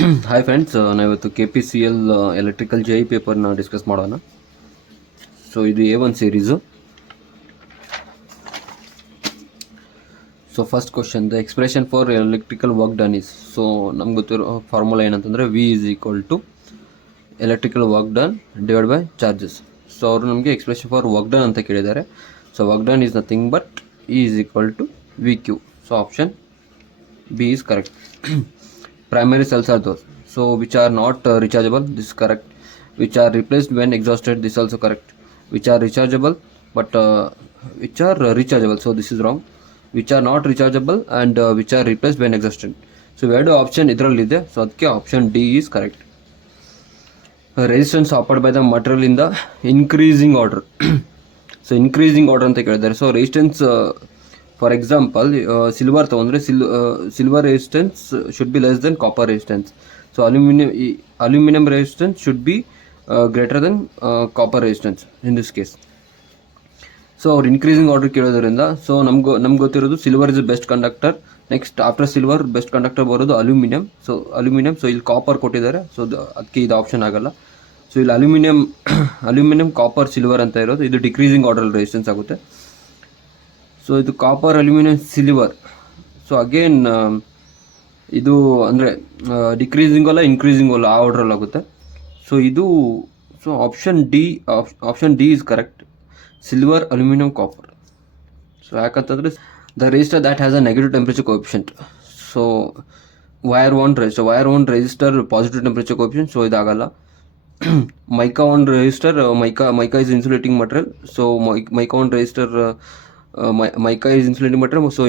Hi friends, ನಾವಿವತ್ತು KPCL electrical JI ಪೇಪರ್ನ discuss ಮಾಡೋಣ. ಸೊ ಇದು A1 series. So first question, the expression for electrical work done is. So ನಮ್ಗೆ ಗೊತ್ತಿರೋ formula ಏನಂತಂದರೆ V is equal to electrical work done divide by charges. So ಅವರು ನಮಗೆ expression for work done ಅಂತ ಕೇಳಿದ್ದಾರೆ. So work done is nothing but E is equal to VQ. So option B is correct. Primary cells are those so which are not rechargeable. This is correct. Which are replaced when exhausted. This is also correct. Which are rechargeable but which are rechargeable. So this is wrong. Which are not rechargeable and which are replaced when exhausted. So where do option idralide, so adke option D is correct. Resistance offered by the material in the increasing order. So increasing order anta kelidare. So resistance for example silver tagondre silver resistance should be less than copper resistance. So aluminum resistance should be greater than copper resistance in this case. So our increasing order kelodrinda, so ನಮ್ಗೆ ಗೊತ್ತಿರೋದು silver is best conductor. Next after silver best conductor ಬರೋದು aluminium. So ಇಲ್ಲಿ copper ಕೊಟ್ಟಿದ್ದಾರೆ, so ಅದಕ್ಕೆ ಇದು option ಆಗಲ್ಲ. So ಇಲ್ಲಿ aluminium copper silver ಅಂತ ಇರೋದು, ಇದು ಡಿಕ್ರೀಸಿಂಗ್ ಆರ್ಡರ್ ರೆಸಿಸ್ಟೆನ್ಸ್ ಆಗುತ್ತೆ. ಸೊ ಇದು copper aluminium silver. So again ಇದು ಅಂದರೆ ಡಿಕ್ರೀಸಿಂಗ್ ಅಲ್ಲ ಇನ್ಕ್ರೀಸಿಂಗ್ ಅಲ್ಲ, ಆ ಆರ್ಡ್ರಲ್ಲಿ ಆಗುತ್ತೆ. ಸೊ ಇದು option D is correct. Silver aluminium copper. So ಯಾಕಂತಂದರೆ the resistor that has a negative temperature coefficient. So wire one resistor positive temperature coefficient. So ಇದಾಗಲ್ಲ. Mica one resistor, mica is insulating material. So mica one resistor, mica is insulating material, so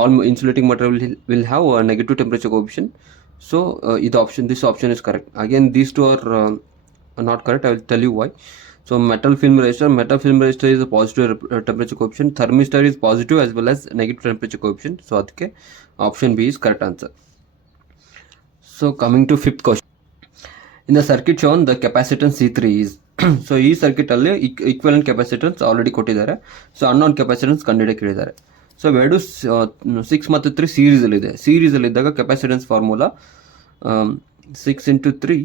all insulating material will have a negative temperature coefficient. So this option is correct. Again these two are not correct. I will tell you why. So metal film resistor is a positive temperature coefficient. Thermistor is positive as well as negative temperature coefficient. So adke option B is correct answer. So coming to fifth question, in the circuit shown the capacitance C3 is. So ಈ circuit ಅಲ್ಲಿ equivalent capacitance already ಕೊಟ್ಟಿದ್ದಾರೆ. So unknown capacitance ಕಂಡುಹಿಡಿಯಕ್ಕೆ ಹೇಳಿದ್ದಾರೆ. So ಎರಡು 6 ಮತ್ತು 3 ಸೀರೀಸಲ್ಲಿದೆ. ಸೀರೀಸಲ್ಲಿದ್ದಾಗ capacitance formula 6 × 3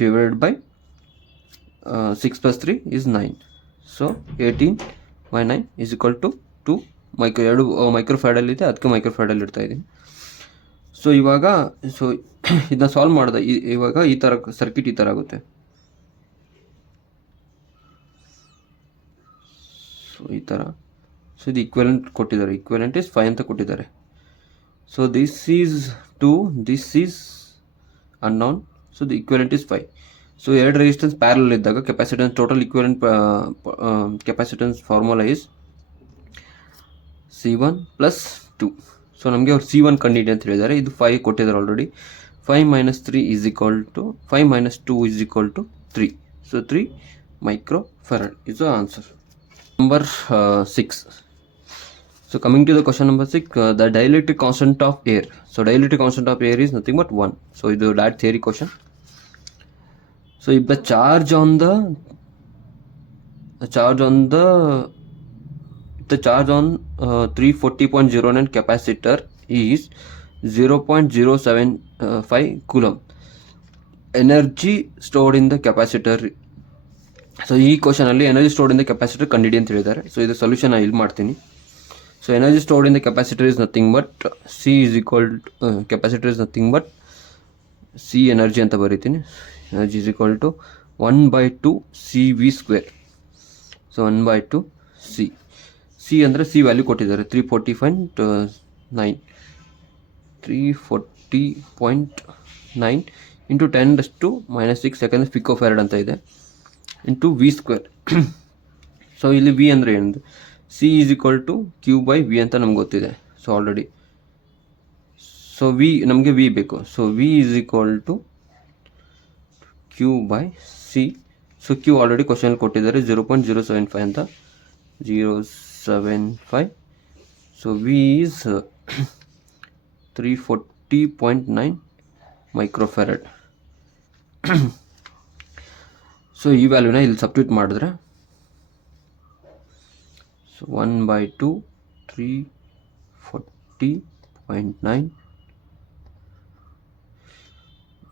divided by 6 + 3 is 9. So 18/9 is equal to 2 ಎರಡು ಮೈಕ್ರೋಫ್ಯಾರಡಲ್ಲಿದೆ, ಅದಕ್ಕೆ ಮೈಕ್ರೋಫ್ಯಾರಡಲ್ಲಿ ಇಡ್ತಾ ಇದ್ದೀನಿ. ಸೊ ಇವಾಗ ಇದನ್ನ ಸಾಲ್ವ್ ಮಾಡಿದೆ. ಇವಾಗ ಈ ಥರ ಸರ್ಕ್ಯೂಟ್ ಈ ಥರ ಆಗುತ್ತೆ. ಈ ಥರ. ಸೊ ಇದು ಈಕ್ವಲೆಂಟ್ ಕೊಟ್ಟಿದ್ದಾರೆ, ಈಕ್ವಲೆಂಟ್ ಇಸ್ 5 ಅಂತ ಕೊಟ್ಟಿದ್ದಾರೆ. So this is 2, this is unknown. So the equivalent is 5. So ಎರಡು ರೆಸಿಸ್ಟೆನ್ಸ್ ಪ್ಯಾರಲಲ್ ಇದ್ದಾಗ capacitance total equivalent capacitance formula is C1 + 2. So ನಮಗೆ ಅವ್ರು C1 ಕಂಡಿಡಿ ಅಂತ ಹೇಳಿದ್ದಾರೆ. ಇದು 5 ಕೊಟ್ಟಿದ್ದಾರೆ already. 5 - 3 is equal to 5 - 2 is equal to 3. So 3 microfarad is the answer. Number 6. So coming to the question number 6, the dielectric constant of air. So dielectric constant of air is nothing but 1. So ಇದು that theory question. So if the charge on 340.09 capacitor is 0.075 coulomb, energy stored in the capacitor. So ಈ ಕ್ವಶನಲ್ಲಿ energy stored in the capacitor ಕಂಡಿಡಿ ಅಂತ ಹೇಳಿದ್ದಾರೆ. So ಇದು solution ಇಲ್ಲಿ ಮಾಡ್ತೀನಿ. So energy stored in the capacitor is nothing but C is equal capacitor is nothing but C energy ಅಂತ ಬರೀತೀನಿ. Energy is equal to 1/2 CV². So 1/2 C ಅಂದರೆ C value ಕೊಟ್ಟಿದ್ದಾರೆ 340.9 ಇಂಟು 10⁻⁻6 ಯಾಕಂದರೆ ಪಿಕೋಫ್ಯಾರಡ್ ಅಂತ ಇದೆ, ಇಂಟು V². ಸೊ ಇಲ್ಲಿ V ಅಂದರೆ ಏನಂದ್ರೆ C is equal to Q/V ಅಂತ ನಮ್ಗೆ ಗೊತ್ತಿದೆ. ಸೊ ಆಲ್ರೆಡಿ ಸೊ ನಮಗೆ ವಿ ಬೇಕು. So V is equal to Q/C. So Q already ಕ್ವಶನಲ್ಲಿ ಕೊಟ್ಟಿದ್ದಾರೆ 0.075 ಅಂತ, 0.75. So V is 340.9 microfarad. So ಈ ವ್ಯಾಲ್ಯೂನ ಇಲ್ಲಿ ಸಬ್ಸ್ಟಿಟ್ಯೂಟ್ ಮಾಡಿದ್ರೆ so 1/2 340.9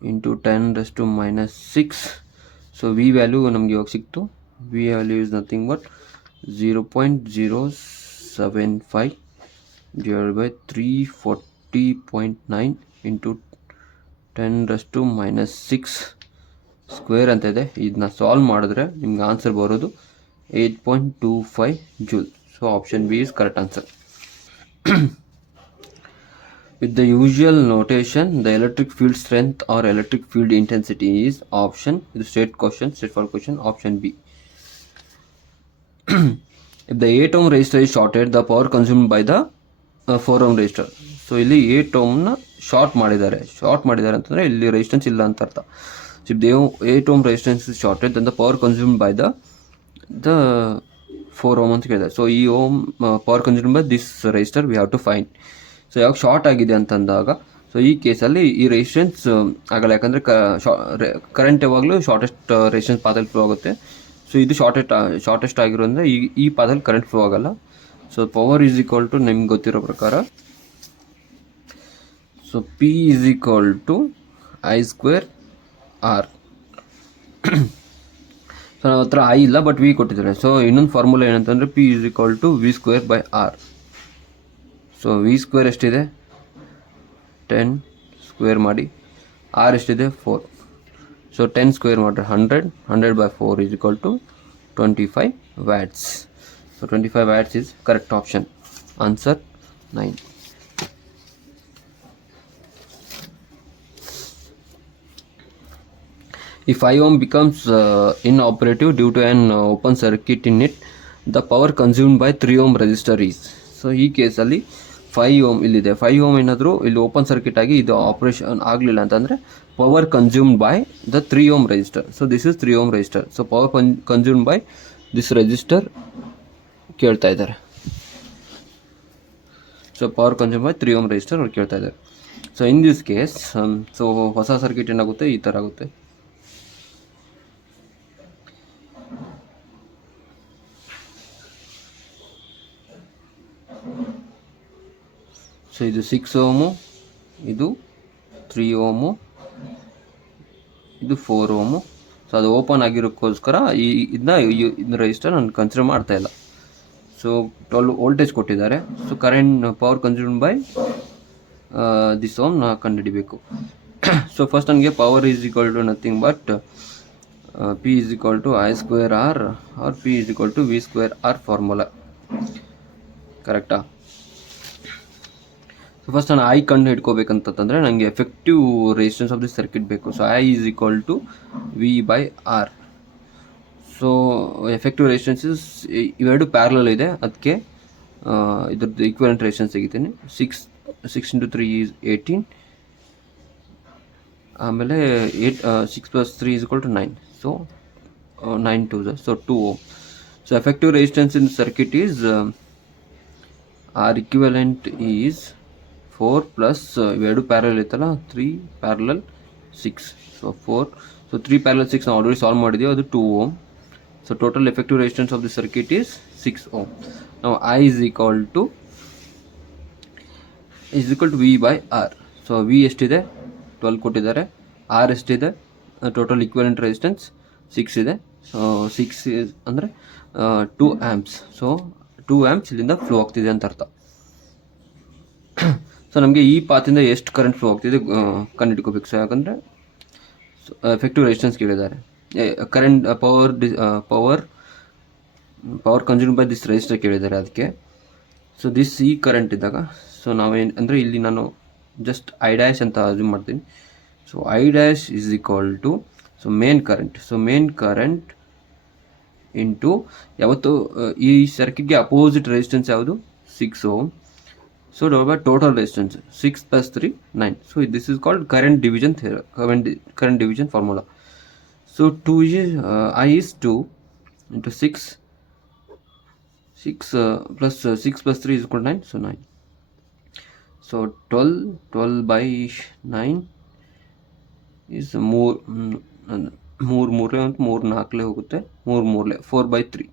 into 10⁻⁶. So V value ನಮಗೆ ಇವಾಗ ಸಿಕ್ತು. V value is nothing but 0.075 divided by 340.9 into 10⁻⁶ square ಅಂತ ಇದೆ. ಇದನ್ನ ಸಾಲ್ವ್ ಮಾಡಿದ್ರೆ ನಿಮ್ಗೆ ಆನ್ಸರ್ ಬರೋದು 8.25 joule. So option B is correct answer. With the usual notation, the electric field strength or electric field intensity is option. This straightforward question, option B. If the 8 ohm resistor is shorted, the power consumed by the 4 ohm resistor. So ಇಲ್ಲಿ 8 ohm ನ short ಮಾಡಿದ್ದಾರೆ ಅಂತಂದ್ರೆ ಇಲ್ಲಿ resistance ಇಲ್ಲ ಅಂತ ಅರ್ಥ. So if the 8 ohm resistance is shorted, then the power consumed by the 4 ohm ಅಂತ ಕೇಳಿದ್ದಾರೆ. ಸೊ ಈ ohm power consumed by this resistor we have to find. So ಯಾವಾಗ ಶಾರ್ಟ್ ಆಗಿದೆ ಅಂತಂದಾಗ, ಸೊ ಈ ಕೇಸಲ್ಲಿ ಈ ರೆಸಿಸ್ಟೆನ್ಸ್ ಆಗಲ್ಲ, ಯಾಕಂದರೆ ಕರೆಂಟ್ ಯಾವಾಗಲೂ ಶಾರ್ಟೆಸ್ಟ್ ರೆಸಿಸ್ಟೆನ್ಸ್ ಪಾದಲ್ಲಿ ಫ್ಲೋ ಆಗುತ್ತೆ. ಸೊ ಇದು ಶಾರ್ಟೆಸ್ಟ್ ಆಗಿರೋದ್ರಿಂದ ಈ ಪಾದಲ್ಲಿ ಕರೆಂಟ್ ಫ್ಲೋ ಆಗಲ್ಲ. So power is equal to ನಿಮ್ಗೆ ಗೊತ್ತಿರೋ ಪ್ರಕಾರ, so P is equal to I² R. So ನನ್ನ ಹತ್ರ ಐ ಇಲ್ಲ, ಬಟ್ ವಿ ಕೊಟ್ಟಿದ್ದಾರೆ. ಸೊ ಇನ್ನೊಂದು ಫಾರ್ಮುಲಾ ಏನಂತಂದರೆ P is equal to V²/R. So V² ಎಷ್ಟಿದೆ 10 ಸ್ಕ್ವೇರ್ ಮಾಡಿ, R ಎಷ್ಟಿದೆ 4. ಸೊ 10 ಸ್ಕ್ವೇರ್ ಮಾಡಿದ್ರೆ 100/4 is equal to 25 watts. So 25 watts is correct option. Answer 9. If 5 ohm becomes inoperative due to an open circuit in it, the power consumed by 3 ohm resistor is. So ಈ ಕೇಸಲ್ಲಿ 5 ohm ಇಲ್ಲಿದೆ. 5 ohm ಏನಾದರೂ ಇಲ್ಲಿ open circuit ಆಗಿ ಇದು operation ಆಗಲಿಲ್ಲ ಅಂತಂದರೆ power consumed by the 3 ohm resistor. So this is 3 ohm resistor. So power consumed by this resistor ಕೇಳ್ತಾ ಇದ್ದಾರೆ. So power consume by 3 ohm resistor ಅವ್ರು ಕೇಳ್ತಾ ಇದ್ದಾರೆ. So in this case, so ಹೊಸ ಸರ್ಕ್ಯೂಟ್ ಏನಾಗುತ್ತೆ, ಈ ಥರ ಆಗುತ್ತೆ. ಸೊ ಇದು 6 ಓಮು, ಇದು 3 ಓಮು, ಇದು 4 ಓಮು. ಸೊ ಅದು ಓಪನ್ ಆಗಿರೋಕ್ಕೋಸ್ಕರ ಇದನ್ನ ರೆಜಿಸ್ಟರ್ ನಾನು ಕನ್ಸಿಡರ್ ಮಾಡ್ತಾ ಇಲ್ಲ. ಸೊ 12 ವೋಲ್ಟೇಜ್ ಕೊಟ್ಟಿದ್ದಾರೆ. So current power consumed by this ohm ನಾ ಕಂಡುಹಿಡಿಬೇಕು. ಸೊ ಫಸ್ಟ್ ನನಗೆ power is equal to nothing but P is equal to I² R or P is equal to V²R formula. ಕರೆಕ್ಟಾ? So first ನಾನು I ಕಂಡು ಹಿಡ್ಕೋಬೇಕಂತಂದರೆ ನನಗೆ effective resistance of the circuit ಬೇಕು. So I is equal to V/R. So effective resistances ಇವೆರಡು parallel ಇದೆ, ಅದಕ್ಕೆ ಇದ್ರದ್ದು ಈಕ್ವಲೆಂಟ್ ರೆಸಿಸ್ಟೆನ್ಸ್ ತೆಗಿತೀನಿ. 6 × 3 ಈಸ್ 18. ಆಮೇಲೆ 6 + 3 is equal to 9. So 9 2 so 2 ohm. So effective resistance in circuit is R equivalent is 4 plus ಇವೆರಡು parallel ಇತ್ತಲ್ಲ, 3 parallel 6. So 4. So 3 parallel 6 ನಾವು already solve ಮಾಡಿದ್ದೀವಿ, ಅದು 2 ohm. So total effective resistance of the circuit is 6 ohm. ನಾವು I is equal to V/R. So V ಎಷ್ಟಿದೆ 12 ಕೊಟ್ಟಿದ್ದಾರೆ, R ಎಷ್ಟಿದೆ, total equivalent resistance 6 ಇದೆ. ಸೊ 6 ಅಂದರೆ 2 ಆ್ಯಂಪ್ಸ್. ಸೊ 2 ಆ್ಯಂಪ್ಸ್ ಇಲ್ಲಿಂದ ಫ್ಲೋ ಆಗ್ತಿದೆ ಅಂತ ಅರ್ಥ. ಸೊ ನಮಗೆ ಈ ಪಾತಿಂದ ಎಷ್ಟು ಕರೆಂಟ್ ಫ್ಲೋ ಆಗ್ತಿದೆ ಕಂಡುಹಿಡ್ಕೋಬೇಕು. ಸೊ ಯಾಕಂದರೆ ಎಫೆಕ್ಟಿವ್ ರೆಸಿಸ್ಟೆನ್ಸ್ ಕೇಳಿದ್ದಾರೆ. Current power consume by this resistor ಕೇಳಿದ್ದಾರೆ ಅದಕ್ಕೆ. ಸೊ ದಿಸ್ ಈ ಕರೆಂಟ್ ಇದ್ದಾಗ, ಸೊ ನಾವೇನು ಅಂದರೆ ಇಲ್ಲಿ ನಾನು ಜಸ್ಟ್ I' ಅಂತ ಅಸ್ಯೂಮ್ ಮಾಡ್ತೀನಿ. So I' is equal to main current. So main current into ಯಾವತ್ತು ಈ ಸರ್ಕ್ಯೂಟ್ಗೆ ಅಪೋಸಿಟ್ ರೆಸಿಸ್ಟೆನ್ಸ್ ಯಾವುದು 6 ohm. So divide by total resistance 6 + 3 9. So this is called current division formula. So I is 2 into 6 plus 6 + 3 is equal to 9. So 9. So 12 by 9 is 3 4 ಹೋಗುತ್ತೆ, 3 4/3.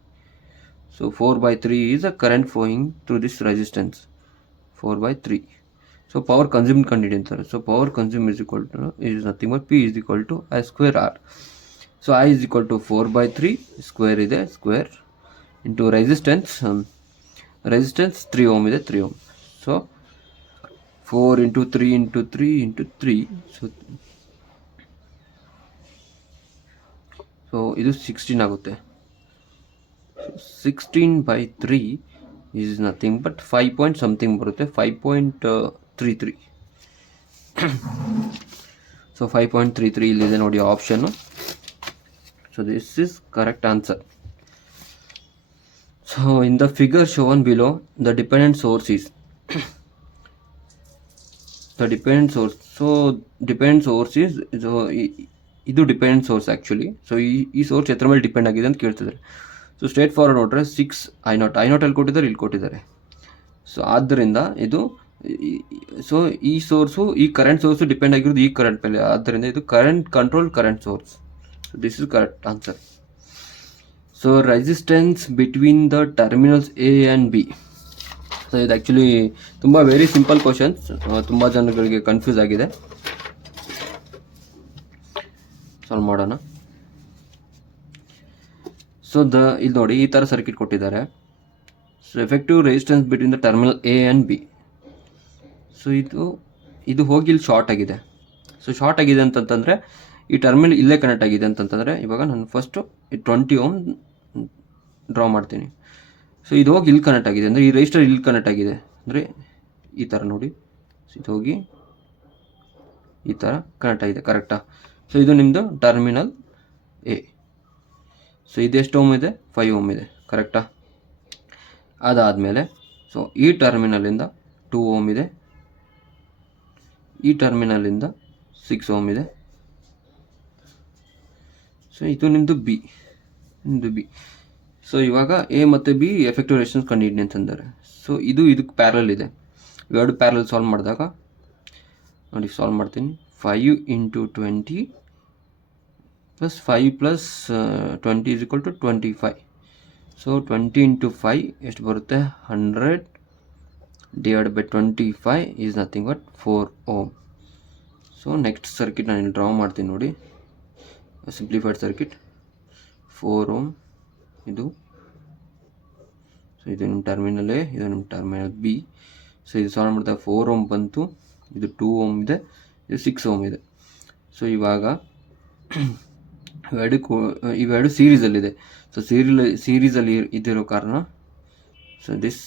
So 4/3 is a current flowing through this resistance. 4/3. So power consume ಕಂಡಿಡಿ ಅಂತಾರೆ. So power consume is equal to is nothing but P is equal to I square R. So I is equal to 4/3 square ಇದೆ, square into resistance 3 ohm ಇದೆ, 3 ohm. So 4 into 3 into 3 into 3. So ಇದು 16 ಆಗುತ್ತೆ. 16/3 is nothing but 5 point something ಬರುತ್ತೆ, 5.33. So 5.33 ಇಲ್ಲಿದೆ ನೋಡಿ option. So this is correct answer. So in the figure shown below the dependent source is the dependent source. So dependent source is ಇದು dependent source actually. So ಈ source ಎತ್ರ ಮೇಲೆ depend ಆಗಿದೆ ಅಂತ ಕೇಳ್ತಿದ್ದಾರೆ. ಸೊ ಸ್ಟ್ರೇಟ್ ಫಾರ್ವರ್ಡ್ ನೋಡ್ರೆ 6 I0 ಅಲ್ಲಿ ಕೊಟ್ಟಿದ್ದಾರೆ, ಇಲ್ಲಿ ಕೊಟ್ಟಿದ್ದಾರೆ. ಸೊ ಆದ್ದರಿಂದ ಇದು ಸೊ ಈ ಸೋರ್ಸು, ಈ ಕರೆಂಟ್ ಸೋರ್ಸು ಡಿಪೆಂಡ್ ಆಗಿರೋದು ಈ ಕರೆಂಟ್ ಮೇಲೆ. ಆದ್ದರಿಂದ ಇದು control current source. So this is correct answer. So resistance between the terminals A and B. So ಇದು ಆ್ಯಕ್ಚುಲಿ ತುಂಬ ವೆರಿ ಸಿಂಪಲ್ ಕ್ವಶನ್ಸ್, ತುಂಬ ಜನಗಳಿಗೆ ಕನ್ಫ್ಯೂಸ್ ಆಗಿದೆ. ಸಾಲ್ವ್ ಮಾಡೋಣ. ಸೊ ಇಲ್ಲಿ ನೋಡಿ ಈ ಥರ ಸರ್ಕ್ಯೂಟ್ ಕೊಟ್ಟಿದ್ದಾರೆ. So effective resistance between the terminal A and B. So ಇದು ಹೋಗಿ ಇಲ್ಲಿ ಶಾರ್ಟ್ ಆಗಿದೆ. ಸೊ ಶಾರ್ಟ್ ಆಗಿದೆ ಅಂತಂತಂದರೆ ಈ ಟರ್ಮಿನಲ್ ಇಲ್ಲೇ ಕನೆಕ್ಟ್ ಆಗಿದೆ ಅಂತಂತಂದರೆ, ಇವಾಗ ನಾನು ಫಸ್ಟು 20 ಓಮ್ ಡ್ರಾ ಮಾಡ್ತೀನಿ. ಸೊ ಇದು ಹೋಗಿ ಇಲ್ಲಿ ಕನೆಕ್ಟ್ ಆಗಿದೆ ಅಂದರೆ ಈ ರೆಸಿಸ್ಟರ್ ಇಲ್ಲಿ ಕನೆಕ್ಟ್ ಆಗಿದೆ ಅಂದರೆ ಈ ಥರ ನೋಡಿ. ಸೊ ಇದು ಹೋಗಿ ಈ ಥರ ಕನೆಕ್ಟ್ ಆಗಿದೆ, ಕರೆಕ್ಟಾ? ಸೊ ಇದು ನಿಮ್ಮದು ಟರ್ಮಿನಲ್ ಎ. ಸೊ ಇದೆಷ್ಟು ಓಮ್ ಇದೆ? 5 ಓಮ್ ಇದೆ, ಕರೆಕ್ಟಾ? ಅದಾದಮೇಲೆ ಸೊ ಈ ಟರ್ಮಿನಲಿಂದ 2 ಓಮ್ ಇದೆ, ಈ ಟರ್ಮಿನಲಿಂದ 6 ಓಮ್ ಇದೆ. ಸೊ ಇದು ನಿಮ್ಮದು ಬಿ. ಸೊ ಇವಾಗ ಎ ಮತ್ತು ಬಿ ಎಫೆಕ್ಟಿವ್ ರೆಸಿಸ್ಟೆನ್ಸ್ ಕಂಡುಹಿಡಿ ಅಂತಂದರೆ, ಸೊ ಇದಕ್ಕೆ ಪ್ಯಾರಲ್ ಇದೆ. ಇವೆರಡು ಪ್ಯಾರಲ್ ಸಾಲ್ವ್ ಮಾಡಿದಾಗ ನೋಡಿ, ಸಾಲ್ವ್ ಮಾಡ್ತೀನಿ. 5 into 20 plus 5 plus 20 is equal to 25. So 20 into 5 ಎಷ್ಟು ಬರುತ್ತೆ? 100 divide by 25 is nothing but 4 ohm. So next circuit ನಾನು ಡ್ರಾ ಮಾಡ್ತೀನಿ ನೋಡಿ, ಸಿಂಪ್ಲಿಫೈಡ್ ಸರ್ಕ್ಯೂಟ್. 4 ಓಮ್ ಇದು. ಸೊ ಇದು ನಿಮ್ಮ ಟರ್ಮಿನಲ್ ಎ, ಇದು ನಿಮ್ಮ ಟರ್ಮಿನಲ್ ಬಿ. ಸೊ ಇದು ಸಾಲ್ವ್ ಮಾಡಿದಾಗ 4 ಓಮ್ ಬಂತು, ಇದು 2 ಓಮ್ ಇದೆ, ಇದು 6 ಓಮ್ ಇದೆ. ಸೊ ಇವಾಗ ಇವೆರಡು ಸೀರೀಸಲ್ಲಿದೆ. ಸೊ ಸೀರೀಸಲ್ಲಿ ಇದ್ದಿರೋ ಕಾರಣ, so this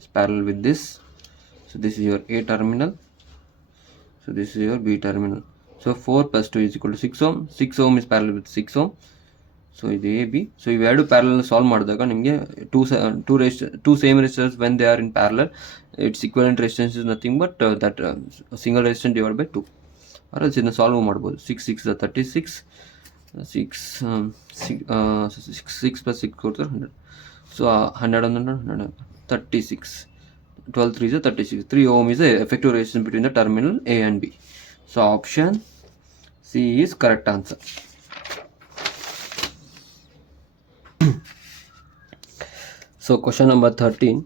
is parallel with this. So this is your A terminal, so this is your B terminal. So 4 plus 2 is equal to 6 ohm. 6 ohm is parallel with 6 ohm. So ಇದು A B. So ಇವೆರಡು parallel solve ಮಾಡಿದಾಗ ನಿಮಗೆ two same resistors when they are in parallel, its equivalent resistance is nothing but that single resistance divide by 2. Or ಇದನ್ನು solve ಮಾಡ್ಬೋದು. 6 6 36, 6 plus 6 ಕೊಡ್ತಾರೆ 100. So 100 36, 12 3 is 36. 3 ohm is the effective resistance between the terminal A and B. So option C is correct answer. So question number 13.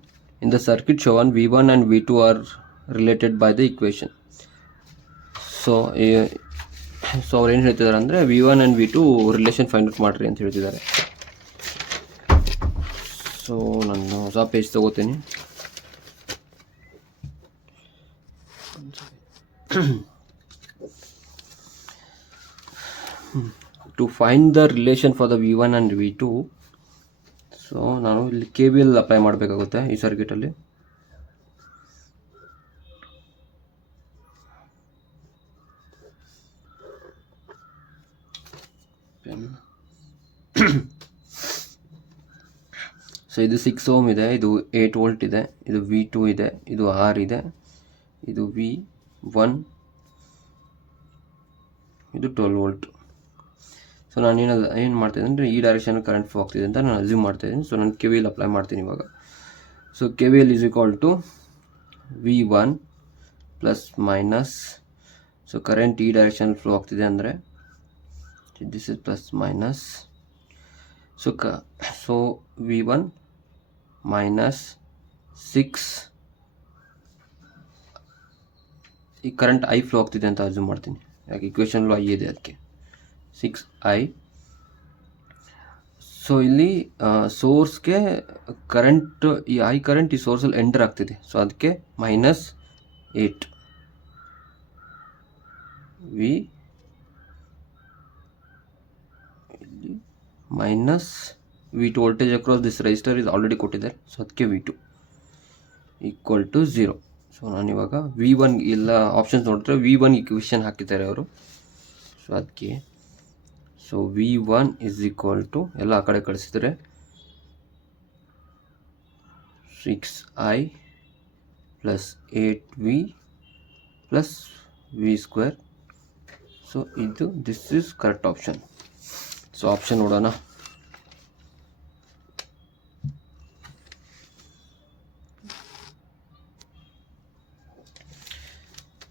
In the circuit shown, V1 and V2 are related by the equation. So ಅವ್ರು ಏನು ಹೇಳ್ತಿದ್ದಾರೆ ಅಂದರೆ V1 and V2 relation find out ಮಾಡಿರಿ ಅಂತ ಹೇಳ್ತಿದ್ದಾರೆ. So ನಾನು ಹೊಸ page ತಗೋತೀನಿ. To find the relation for the V1 and V2, so ನಾನು ಇಲ್ಲಿ KVL ಅಪ್ಲೈ ಮಾಡಬೇಕಾಗುತ್ತೆ ಈ ಸರ್ಕ್ಯೂಟಲ್ಲಿ. ಸೊ ಇದು 6 ಓಮ್ ಇದೆ, ಇದು 8 ವೋಲ್ಟ್ ಇದೆ, ಇದು V2 ಇದೆ, ಇದು R ಇದೆ, ಇದು V1, ಇದು 12 ವೋಲ್ಟ್. ಸೊ ನಾನು ಏನು ಮಾಡ್ತಾಯಿದ್ದೀನಿ ಅಂದರೆ ಈ ಡೈರೆಕ್ಷನ್ ಕರೆಂಟ್ ಫ್ಲೋ ಆಗ್ತಿದೆ ಅಂತ ನಾನು ಅಸ್ಯೂಮ್ ಮಾಡ್ತಾಯಿದ್ದೀನಿ. ಸೊ ನಾನು KVL ಅಪ್ಲೈ ಮಾಡ್ತೀನಿ ಇವಾಗ. So KVL is equal to V1 plus minus, so current ಈ ಡೈರೆಕ್ಷನ್ ಫ್ಲೋ ಆಗ್ತಿದೆ ಅಂದರೆ this is plus minus. So V1 minus 6 ಈ ಕರೆಂಟ್ ಐ ಫ್ಲೋ ಆಗ್ತಿದೆ ಅಂತ ಅಸ್ಯೂಮ್ ಮಾಡ್ತೀನಿ, ಯಾಕೆ ಇಕ್ವೇಷನ್ಲು ಐ ಇದೆ ಅದಕ್ಕೆ 6i. ಸೊ ಇಲ್ಲಿ ಸೋರ್ಸ್ಗೆ ಕರೆಂಟ್, ಈ ಐ ಕರೆಂಟ್ ಈ ಸೋರ್ಸಲ್ಲಿ ಎಂಟರ್ ಆಗ್ತಿದೆ, ಸೊ ಅದಕ್ಕೆ -8 V -V2 voltage across this resistor is already ಕೊಟ್ಟಿದ್ದಾರೆ, ಸೊ ಅದಕ್ಕೆ V2 = 0. ಸೊ ನಾನಿವಾಗ V1 ಎಲ್ಲ ಆಪ್ಷನ್ಸ್ ನೋಡಿದ್ರೆ V1 ಇಕ್ವೇಷನ್ ಹಾಕಿದ್ದಾರೆ ಅವರು, ಸೊ ಅದಕ್ಕೆ ಸೊ V1 = ಎಲ್ಲ ಆ ಕಡೆ ಕಳಿಸಿದರೆ 6i + 8v + v². ಸೊ ಇದು this is correct option. So option ನೋಡೋಣ.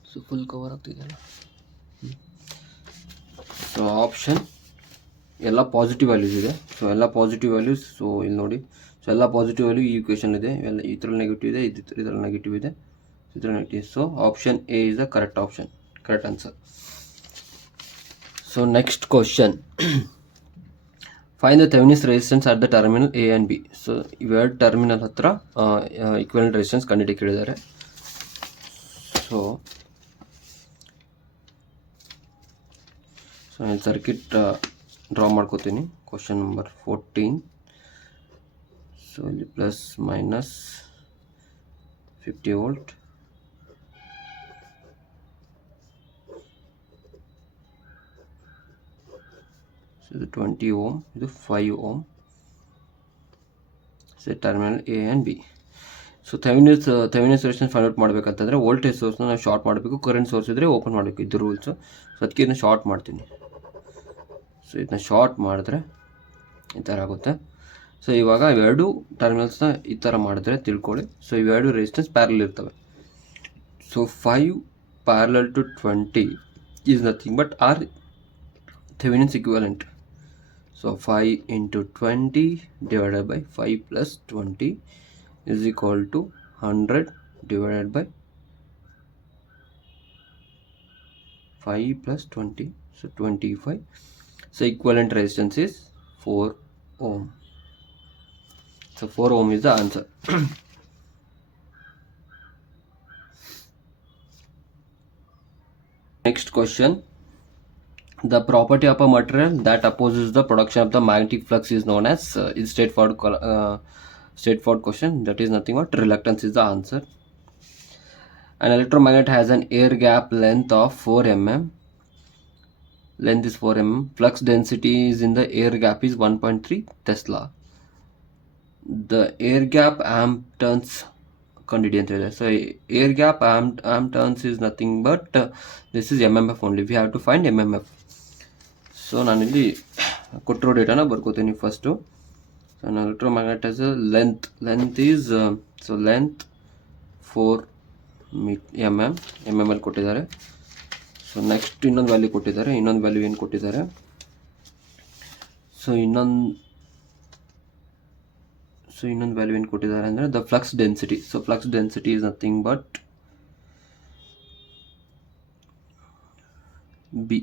ಸೊ ಫುಲ್ ಕವರ್ ಆಗ್ತಿದೆಯಲ್ಲ. ಸೊ ಆಪ್ಷನ್ ಎಲ್ಲ ಪಾಸಿಟಿವ್ ವ್ಯಾಲ್ಯೂಸ್ ಇದೆ, ಸೊ ಎಲ್ಲ ಪಾಸಿಟಿವ್ ವ್ಯಾಲ್ಯೂಸ್. ಸೊ ಇಲ್ಲಿ ನೋಡಿ, ಸೊ ಎಲ್ಲ ಪಾಸಿಟಿವ್ ವ್ಯಾಲ್ಯೂ ಈ ಇಕ್ವೇಷನ್ ಇದೆ, ಎಲ್ಲ ಇದರಲ್ಲಿ ನೆಗೆಟಿವ್ ಇದೆ, ಇದರಲ್ಲಿ ನೆಗೆಟಿವ್ ಇದೆ, ಇದರಲ್ಲಿ negative. So option A is the correct option, correct answer. So next question, find the Thevenin's resistance at the terminal A and B. So ಇವೆರಡು ಟರ್ಮಿನಲ್ ಹತ್ರ ಈಕ್ವಿವೆಲೆಂಟ್ ರೆಸಿಸ್ಟೆನ್ಸ್ ಕಂಡುಹಿಡಿಯಕ್ಕೆ ಕೇಳಿದ್ದಾರೆ. ಸೊ ನಾನು ಸರ್ಕಿಟ್ ಡ್ರಾ ಮಾಡ್ಕೋತೀನಿ. Question number 14. So ಇಲ್ಲಿ ±50 volt, so ಇದು 20 ohm, ಇದು 5 ohm. So terminal A and B. So Thevenin's resistance find out ಮಾಡಬೇಕಂತಂದರೆ ವೋಲ್ಟೇಜ್ ಸೋರ್ಸ್ನ ನಾವು ಶಾರ್ಟ್ ಮಾಡಬೇಕು, ಕರೆಂಟ್ ಸೋರ್ಸ್ ಇದ್ದರೆ ಓಪನ್ ಮಾಡಬೇಕು, ಇದು ರೂಲ್ಸು. ಸೊ ಅದಕ್ಕೆ ಇದನ್ನ ಶಾರ್ಟ್ ಮಾಡ್ತೀನಿ. ಸೊ ಇದನ್ನ ಶಾರ್ಟ್ ಮಾಡಿದ್ರೆ ಈ ಥರ ಆಗುತ್ತೆ. ಸೊ ಇವಾಗ ಇವೆರಡು ಟರ್ಮಿನಲ್ಸ್ನ ಈ ಥರ ಮಾಡಿದ್ರೆ ತಿಳ್ಕೊಳ್ಳಿ. ಸೊ ಇವೆರಡು ರೆಸಿಸ್ಟೆನ್ಸ್ ಪ್ಯಾರಲ್ ಇರ್ತವೆ. So 5 parallel to 20 is nothing but R Thevenin's equivalent. So 5 × 20 divided by 5 + 20 is equal to 100 divided by 5 + 20, so 25. So equivalent resistance is 4 ohm. So 4 ohm is the answer. Next question, the property of a material that opposes the production of the magnetic flux is known as is straightforward question, that is nothing but reluctance is the answer. An electromagnet has an air gap length of 4 mm. Length is 4 mm. Flux density is in the air gap is 1.3 Tesla. The air gap amp turns ಕಂಡಿಡಿ ಅಂತ ಹೇಳಿದೆ. So air gap amp turns is nothing but this is MMF only. We have to find MMF. So ನಾನಿಲ್ಲಿ ಕೊಟ್ಟಿರೋ ಡೇಟಾನ ಬರ್ಕೋತೀನಿ first. So an electromagnet has a length is so length 4 mm ಅಲ್ಲಿ ಕೊಟ್ಟಿದ್ದಾರೆ. So next ಇನ್ನೊಂದು value ಕೊಟ್ಟಿದ್ದಾರೆ, ಇನ್ನೊಂದು value ಏನು ಕೊಟ್ಟಿದ್ದಾರೆ, ಸೊ ಇನ್ನೊಂದು ವ್ಯಾಲ್ಯೂ ಏನು ಕೊಟ್ಟಿದ್ದಾರೆ ಅಂದರೆ the flux density. So flux density is nothing but B.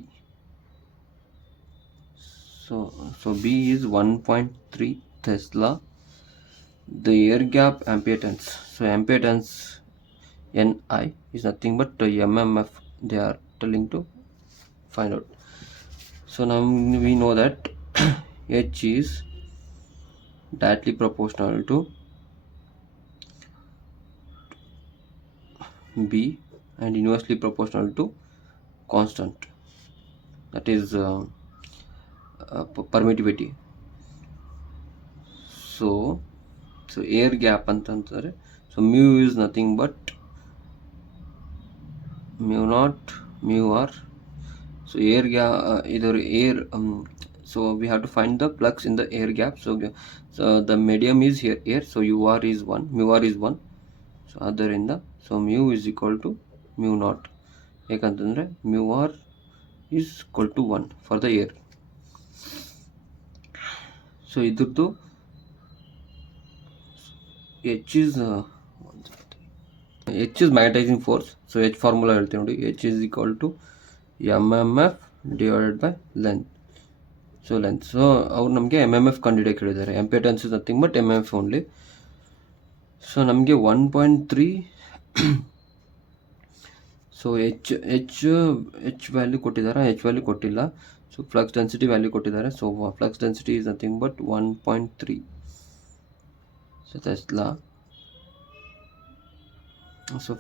So B is 1.3 Tesla. The air gap ampere turns. So ampere turns NI is nothing but MMF they are telling to find out. So now we know that H is directly proportional to B and inversely proportional to constant, that is permittivity. So air gap ಅಂತಂದರೆ so mu is nothing but mu naught mu r. So air gap either air so we have to find the flux in the air gap. So the medium is here air, so ur is 1, mu r is 1. So ಆದ್ದರಿಂದ so mu is equal to mu naught, ಯಾಕಂತಂದರೆ mu r is equal to 1 for the air. So ಇದ್ರದ್ದು H is H is magnetising force. So H formula ಹೇಳ್ತೀವಿ ನೋಡಿ, H is equal to MMF divided by length. So length. So ಅವ್ರು ನಮಗೆ MMF ಕಂಡುಹಿಡಿಯೋಕೆ ಹೇಳಿದ್ದಾರೆ. Impedance is nothing but MMF only. So ನಮಗೆ 1.3. So H value ಕೊಟ್ಟಿದ್ದಾರೆ, H value ಕೊಟ್ಟಿಲ್ಲ. So flux density value ಕೊಟ್ಟಿದ್ದಾರೆ. So flux density is nothing but 1.3. So Tesla. So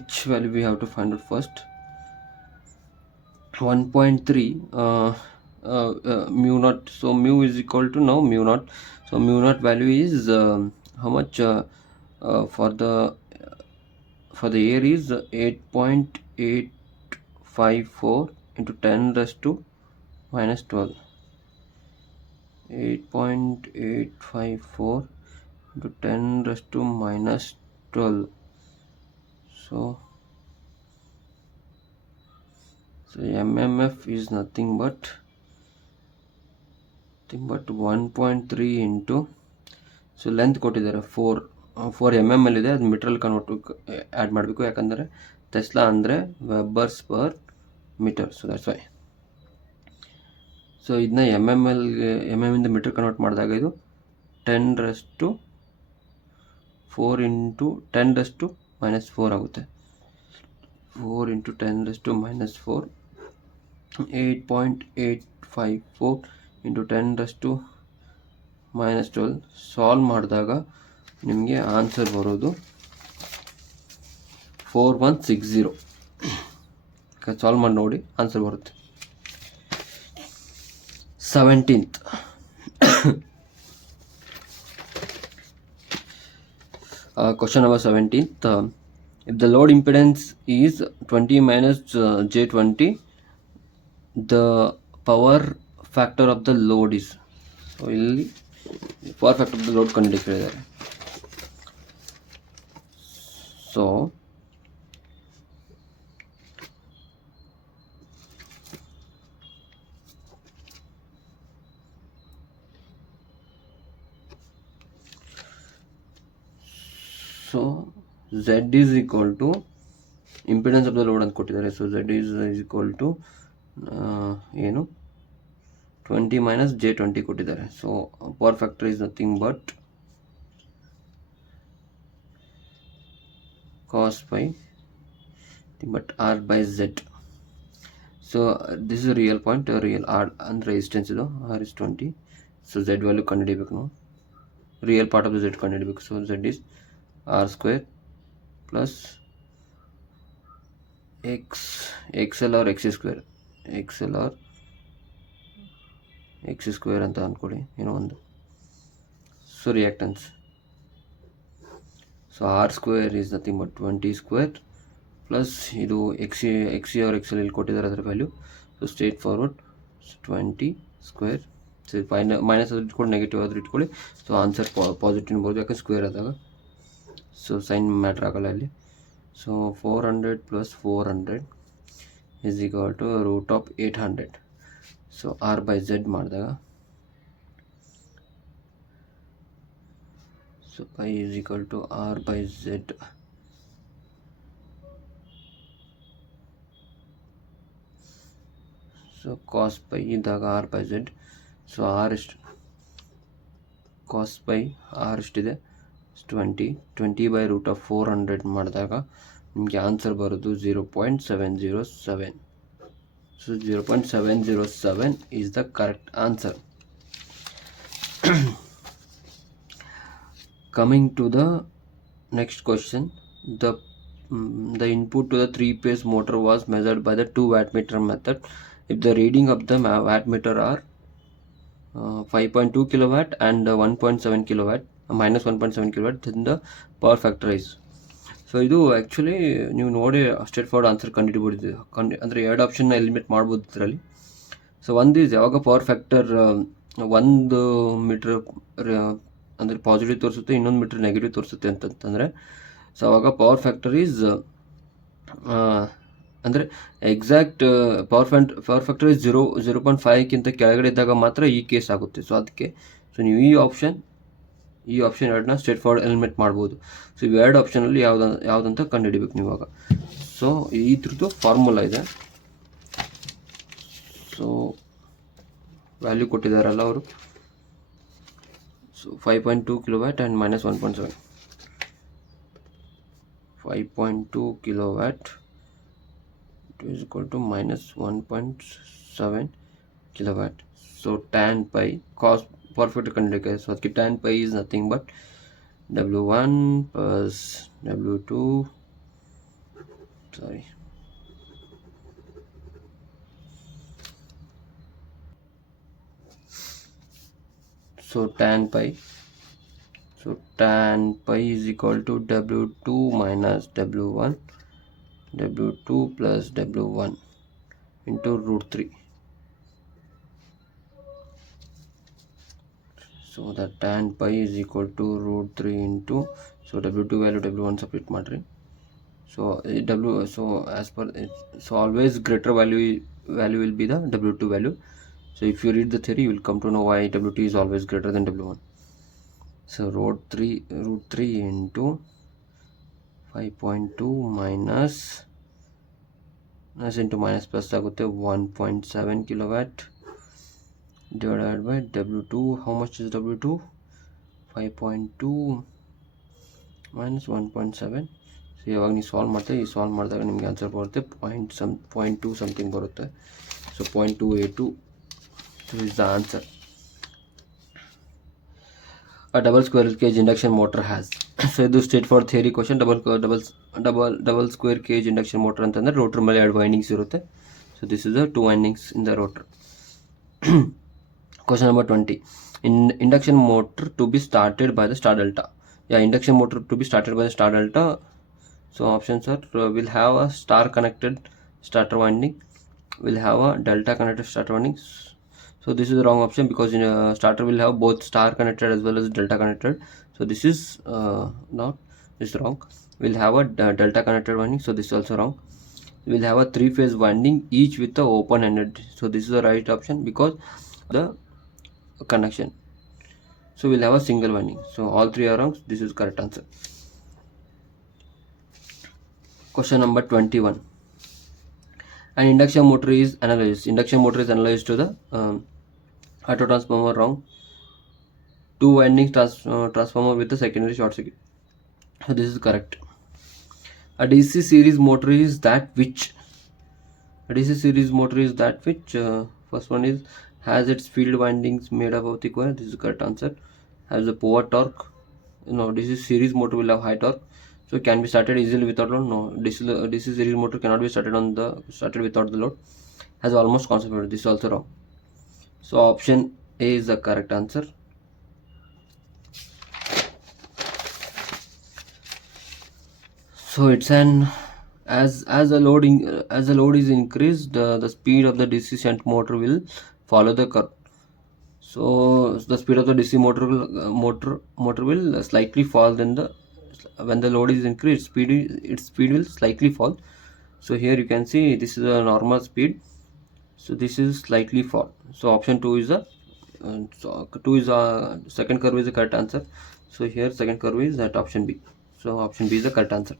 H value we have to find out first. 1.3 mu naught. So mu is equal to now mu naught. So mu naught value is how much for the air is 8.854 into 10 raised to minus 12. 8.854 into 10 raised to minus 12. So MMF is nothing but 1.3 into, so length ಕೊಟ್ಟಿದ್ದಾರೆ 4 mm ಇದೆ, ಅದು ಮೀಟ್ರಲ್ಲಿ convert add ಮಾಡಬೇಕು, ಯಾಕಂದರೆ tesla ಅಂದರೆ webers per meter. So that's why. So ಇದನ್ನ M ಇಂದ meter convert ಮಾಡಿದಾಗ ಇದು 10 raised to 4 into 10 raised to minus 4 ಆಗುತ್ತೆ. 4 into 10 raised to minus 4, 8.854 into 10 raised to minus 12. Solve ಮಾಡಿದಾಗ ನಿಮಗೆ ಆನ್ಸರ್ ಬರೋದು 4160. ಸಾಲ್ವ್ ಮಾಡಿ ನೋಡಿ, ಆನ್ಸರ್ ಬರುತ್ತೆ. 17th. Question number 17th. If the load impedance is 20 minus J20, the power factor of the load is. So ಇಲ್ಲಿ power factor of the load ಕಂಡುಹಿಡಿದಿದ್ದಾರೆ. So Z is equal to impedance of the load ಅಂತ ಕೊಟ್ಟಿದ್ದಾರೆ. So Z is equal to ಏನು 20 minus J20 ಕೊಟ್ಟಿದ್ದಾರೆ. So power factor is nothing but cos pi but R by Z. So this is a real point, real R and resistance ಇದು R is 20. So Z value ಕಂಡುಹಿಡಿಯಬೇಕು ನಾವು, real part of the Z ಕಂಡುಹಿಡಿಯಬೇಕು. So Z is R square plus XL or X square ಅಂತ ಅಂದ್ಕೊಳ್ಳಿ, ಏನೋ ಒಂದು. So reactance, so R square is nothing but 20 square plus ಇದು XC or XL ಇಲ್ಲಿ ಕೊಟ್ಟಿದ್ದಾರೆ ಅದರ value. So straight forward 20 square. So minus ಅದು ಇಟ್ಕೊಂಡು ನೆಗೆಟಿವ್ ಆದರೂ ಇಟ್ಕೊಳ್ಳಿ. ಸೊ ಆನ್ಸರ್ ಪಾಸಿಟಿವ್ ಇರ್ಬೋದು, ಯಾಕಂದ್ರೆ ಸ್ಕ್ವೇರ್ ಆದಾಗ. ಸೊ ಸೈನ್ ಮ್ಯಾಟ್ರ್ ಆಗಲ್ಲ ಇಲ್ಲಿ. So 400 plus 400 is equal to root of 800. So R by Z ಮಾಡಿದಾಗ so pi is equal to R by Z. So cos pi ಇದ್ದಾಗ R by Z. So R ಎಷ್ಟು, cos pi R ಎಷ್ಟಿದೆ 20 by root of 400 ಮಾಡಿದಾಗ ನಿಮಗೆ answer ಬರೋದು 0.707. So 0.707 is the correct answer. Coming to the next question, the input to the 3-phase motor was measured by the 2 wattmeter method. If the reading of the wattmeter are 5.2 kilowatt and 1.7 kilowatt minus 1.7 kilowatt, then the power factor is. So ಇದು actually ನೀವು ನೋಡಿ straight forward answer ಕಂಡುಹಿಡಿಬೋದು. ಅಂದರೆ ಎರಡು ಆಪ್ಷನ್ನ eliminate ಮಾಡ್ಬೋದು ಇದರಲ್ಲಿ. So ಒಂದು is ಯಾವಾಗ ಪವರ್ ಫ್ಯಾಕ್ಟರ್ 1 ಮೀಟ್ರ್ ಅಂದರೆ ಪಾಸಿಟಿವ್ ತೋರಿಸುತ್ತೆ, ಇನ್ನೊಂದು ಮೀಟ್ರ್ ನೆಗೆಟಿವ್ ತೋರಿಸುತ್ತೆ ಅಂತಂದರೆ, ಸೊ ಅವಾಗ ಪವರ್ ಫ್ಯಾಕ್ಟರ್ ಈಸ್ ಅಂದರೆ ಎಕ್ಸಾಕ್ಟ್ ಪವರ್ ಫ್ಯಾಕ್ಟರ್ ಈಸ್ 0.5ಕ್ಕಿಂತ ಕೆಳಗಡೆ ಇದ್ದಾಗ ಮಾತ್ರ ಈ ಕೇಸ್ ಆಗುತ್ತೆ. ಸೊ ಅದಕ್ಕೆ ಸೊ ನೀವು ಈ ಆಪ್ಷನ್ ಈ ಆಪ್ಷನ್ ಎರಡನ್ನ ಸ್ಟ್ರೇಟ್ ಫಾರ್ವರ್ಡ್ ಎಲಿಮಿನೇಟ್ ಮಾಡ್ಬೋದು. ಸೊ ಇವೆರಡು ಆಪ್ಷನಲ್ಲಿ ಯಾವುದಂತ ಕಂಡುಹಿಡಿಬೇಕು ನೀವು ಇವಾಗ. ಸೊ ಇದ್ರದ್ದು ಫಾರ್ಮುಲಾ ಇದೆ. ಸೊ ವ್ಯಾಲ್ಯೂ ಕೊಟ್ಟಿದ್ದಾರಲ್ಲ ಅವರು. So 5.2 kilowatt and minus 1.7. 5.2 kilowatt is equal to minus 1.7 kilowatt. So tan pi cos perfect conductor. So tan pi is nothing but W1 plus W2. Sorry. So tan pi. So tan pi is equal to W2 minus W1, W2 plus W1 into root 3. So the tan pi is equal to root 3 into, so W2 value W1 separate matri. So so as per it, so always greater value will be the W2 value. So if you read the theory, you will come to know why W2 is always greater than W1. So root 3 into 5.2 minus into minus plus ಆಗುತ್ತೆ 1.7 kilowatt divided by W2. How much is W2? 5.2 minus 1.7. So ಇವಾಗ ನೀವು solve ಮಾಡ್ತೀವಿ. ಈ solve ಮಾಡಿದಾಗ ನಿಮಗೆ answer ಬರುತ್ತೆ 0.2 something ಬರುತ್ತೆ. So 0.282 is the answer. A double square cage induction motor has. So ಇದು straight forward theory question. Double square cage induction motor ಅಂತಂದರೆ ರೋಟರ್ ಮೇಲೆ 2 ವೈಂಡಿಂಗ್ಸ್ ಇರುತ್ತೆ. So this is the 2 windings in the rotor. Question number 20. In induction motor to be started by the star delta. Yeah, induction motor to be started by the star delta. So options are will have a star connected starter winding, will have a delta connected starter winding. So this is the wrong option because in a starter will have both star connected as well as delta connected. So this is not, this is wrong. Will have a delta connected winding. So this is also wrong. Will have a 3-phase winding each with the open ended. So this is the right option because the connection. So we'll have a single winding. So all 3 are wrong. This is correct answer. Question number 21. An induction motor is analyzed. Induction motor is analyzed to the auto transformer. Wrong. 2 windings transformer with the secondary short circuit. So this is correct. A DC series motor is that which. A DC series motor is that which. First one is has its field windings made up of the coil. This is the correct answer. Has a poor torque. No, DC series motor will have high torque. So it can be started easily without load. No, DC series motor cannot be started without the load. Has almost constant voltage. This is also wrong. So option A is the correct answer. So it's an as the load is increased, the speed of the DC shunt motor will follow the curve. So the speed of the DC motor will slightly fall. Then when the load is increased, its speed will slightly fall. So here you can see this is a normal speed. So this is slightly fall. So option 2 is the second curve is the correct answer. So here second curve is at option B. So option B is the correct answer.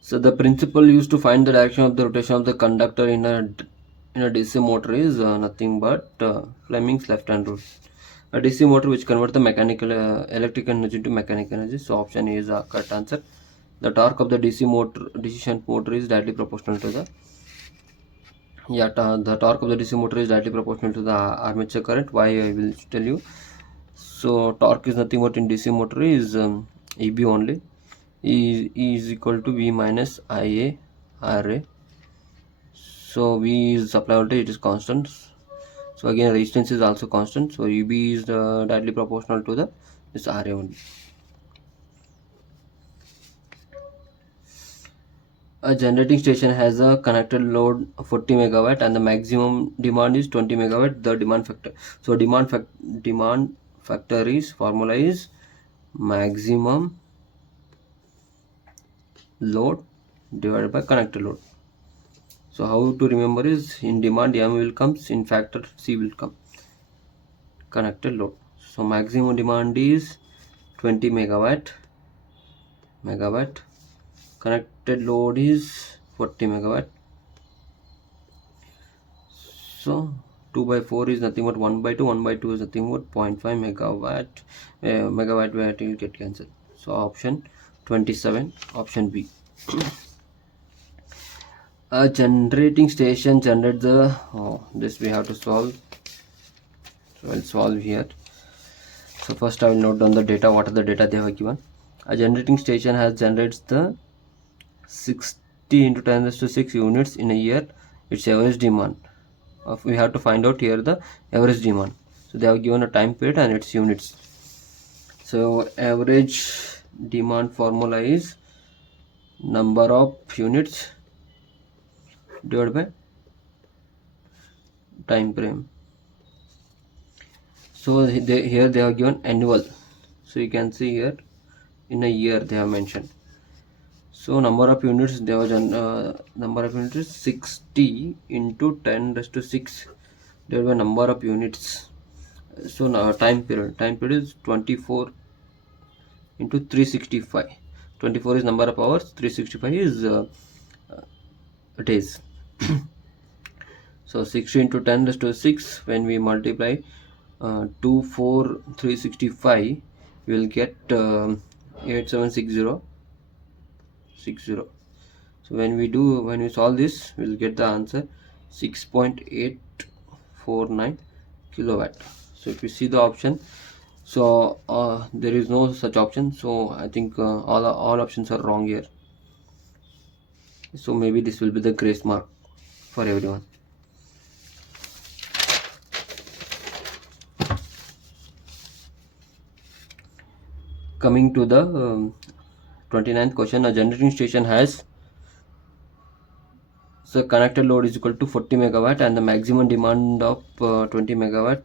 So the principle used to find the direction of the rotation of the conductor in a DC motor is nothing but Fleming's left hand rule. A DC motor which converts the electrical energy into mechanical energy. So option A is the correct answer. The torque of the DC shunt motor is directly proportional to the torque of the DC motor is directly proportional to the armature current. Why, I will tell you. So torque is nothing but in DC motor is EB only. E is equal to V minus IA RA. So V is supply voltage, it is constant. So again resistance is also constant. So EB is directly proportional to this RA only. A generating station has a connected load of 40 megawatt and the maximum demand is 20 megawatt. The demand factor. So demand factor is formula is maximum load divided by connected load. So how to remember is in demand M will comes, in factor C will come, connected load. So maximum demand is 20 megawatt. Connected load is 40 megawatt. So 2 by 4 is nothing but 1 by 2. 1 by 2 is nothing but 0.5 megawatt. Megawatt where it will get cancelled. So option 27, option B. A generating station generates the this we have to solve. So I'll solve here. So first I will note down the data. What are the data they have given? A generating station generates the 60 into 10 raised to 6 units in a year. Its average demand. We have to find out here the average demand. So they have given a time period and its units. So average demand formula is number of units divided by time frame. So here they have given annual. So you can see here in a year they have mentioned. So number of units they have number of units is 60 into 10 raised to 6 divided by number of units. So now time period is 24 into 365. 24 is number of hours, 365 is days. So 60 into 10 raised to 6, when we multiply 365, we will get 8760. So when we solve this, we will get the answer 6.849 kilowatt. So if you see the option, so there is no such option. So I think all options are wrong here. So maybe this will be the grace mark for everyone. Coming to the 29th question, a generating station has connected load is equal to 40 megawatt and the maximum demand of 20 megawatt.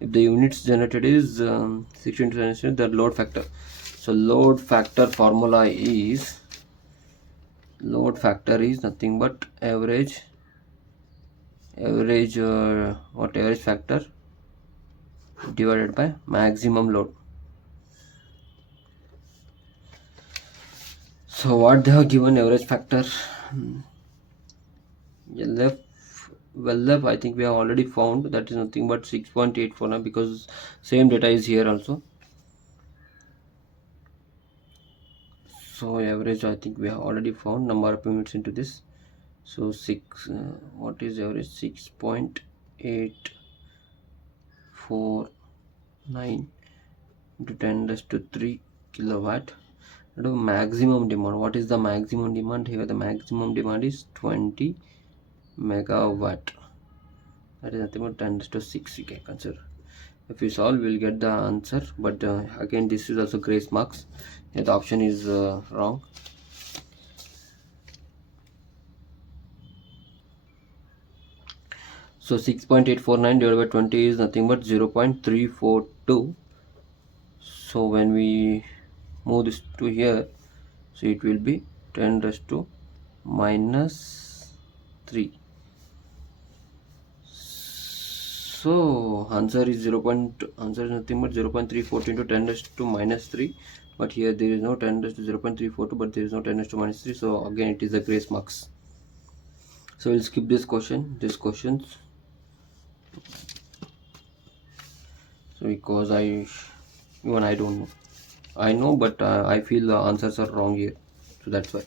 If the units generated is 60 into 10, the load factor. So load factor formula is nothing but average factor divided by maximum load. So what they have given average factor? LF I think we have already found, that is nothing but 6.84 now, because same data is here also. So average I think we have already found number of units into this. So what is average? 6.849 into 10 raised to 3 kilowatt. Maximum demand. What is the maximum demand? Here the maximum demand is 20 megawatt. That is nothing but 10 raised to 6 you can consider. If we solve, we will get the answer, but again this is also grace marks. The option is wrong. So 6.849 divided by 20 is nothing but 0.342. So when we move this to here, so it will be 10 raised to minus 3. So answer is nothing but 0.342 into 10 raised to minus 3. But here there is no 10 raised to 0.342, but there is no 10 raised to minus 3. So again it is the grace marks. So we'll skip this question, these questions. So because I don't know. I know, but I feel the answers are wrong here. So that's why.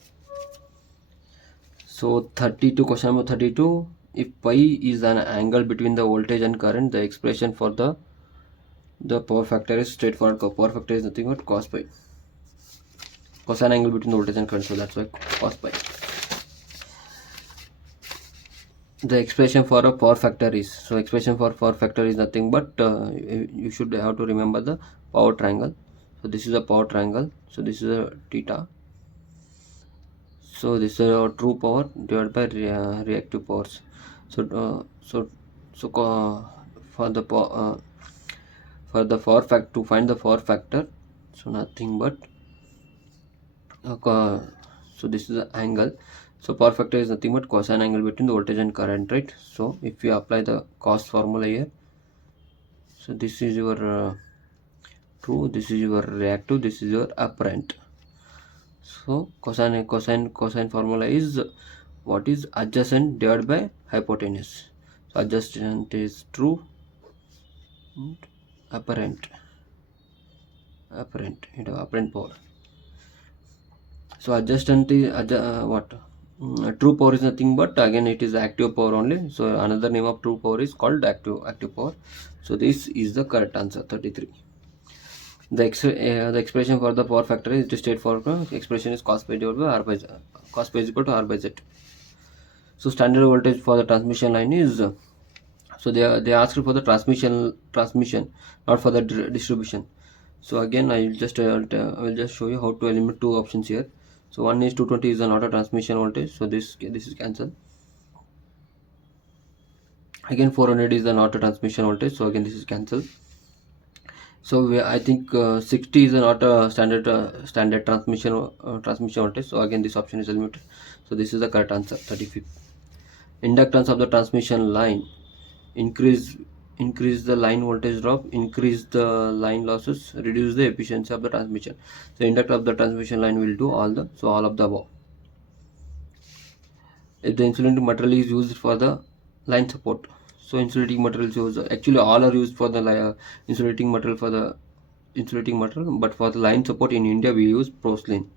So 32, question number 32. If pi is an angle between the voltage and current, the expression for the power factor is straightforward. Power factor is nothing but cos pi. Cosine angle between the voltage and current, so that's why cos pi. The expression for a power factor is, so expression for power factor is nothing but you should have to remember the power triangle. So this is a power triangle. So this is a theta. So this is a true power divided by reactive powers. So for the power factor, to find the power factor, so nothing but so this is the angle. So power factor is nothing but cosine angle between the voltage and current, right? So if you apply the cos formula here, so this is your true. This is your reactive, this is your apparent. So cosine formula is what is adjacent divided by hypotenuse. So adjacent is true and apparent apparent power. So adjacent is what true power is nothing but again it is active power only. So another name of true power is called active power. So this is the correct answer, 33. The expression for the power factor is to state for expression is cos pi divided by r by z. Cos pi is equal to r by z. So standard voltage for the transmission line is so they asked for the transmission, not for the distribution. So again I will just show you how to eliminate two options here. So one is 220 is an auto transmission voltage, so this is cancelled. Again 400 is an auto transmission voltage, so again this is cancelled. So I think 60 is not a standard transmission voltage. So again this option is eliminated. So this is the correct answer, 35. Inductance of the transmission line increase the line voltage drop, increase the line losses, reduce the efficiency of the transmission. So inductor of the transmission line will do all of the above. If the insulating material is used for the line support, so insulating materials used, actually all are used for the insulating material but for the line support in India we use porcelain.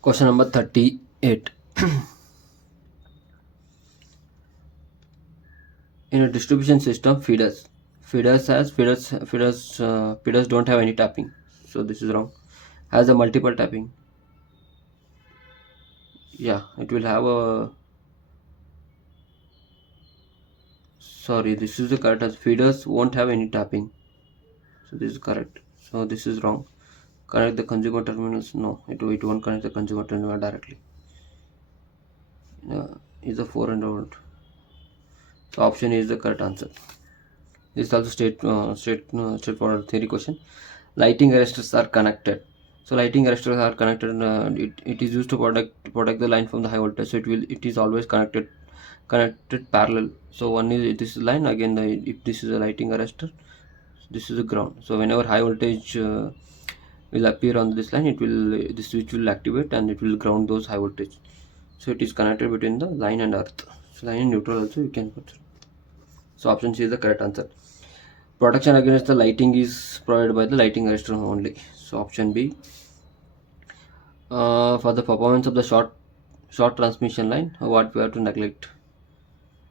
Question number 38. In a distribution system, feeders don't have any tapping, so this is wrong. Has a multiple tapping, yeah, it will have a, sorry, this is the correct answer. Feeders won't have any tapping, so this is correct. So this is wrong. Connect the consumer terminals, no, it won't connect the consumer terminal directly. Is a 400 volt. So option is the correct answer. This is also straightforward theory question. Lighting arresters are connected. So lighting arresters are connected. It is used to protect the line from the high voltage. So it is always connected parallel. So one is this line, again if this is a lighting arrestor, this is a ground. So whenever high voltage will appear on this line, this switch will activate and it will ground those high voltage. So it is connected between the line and earth. So line and neutral also you can put. So option C is the correct answer. Protection against the lighting is provided by the lighting arrestor only. So option B. For the performance of the short transmission line, what we have to neglect?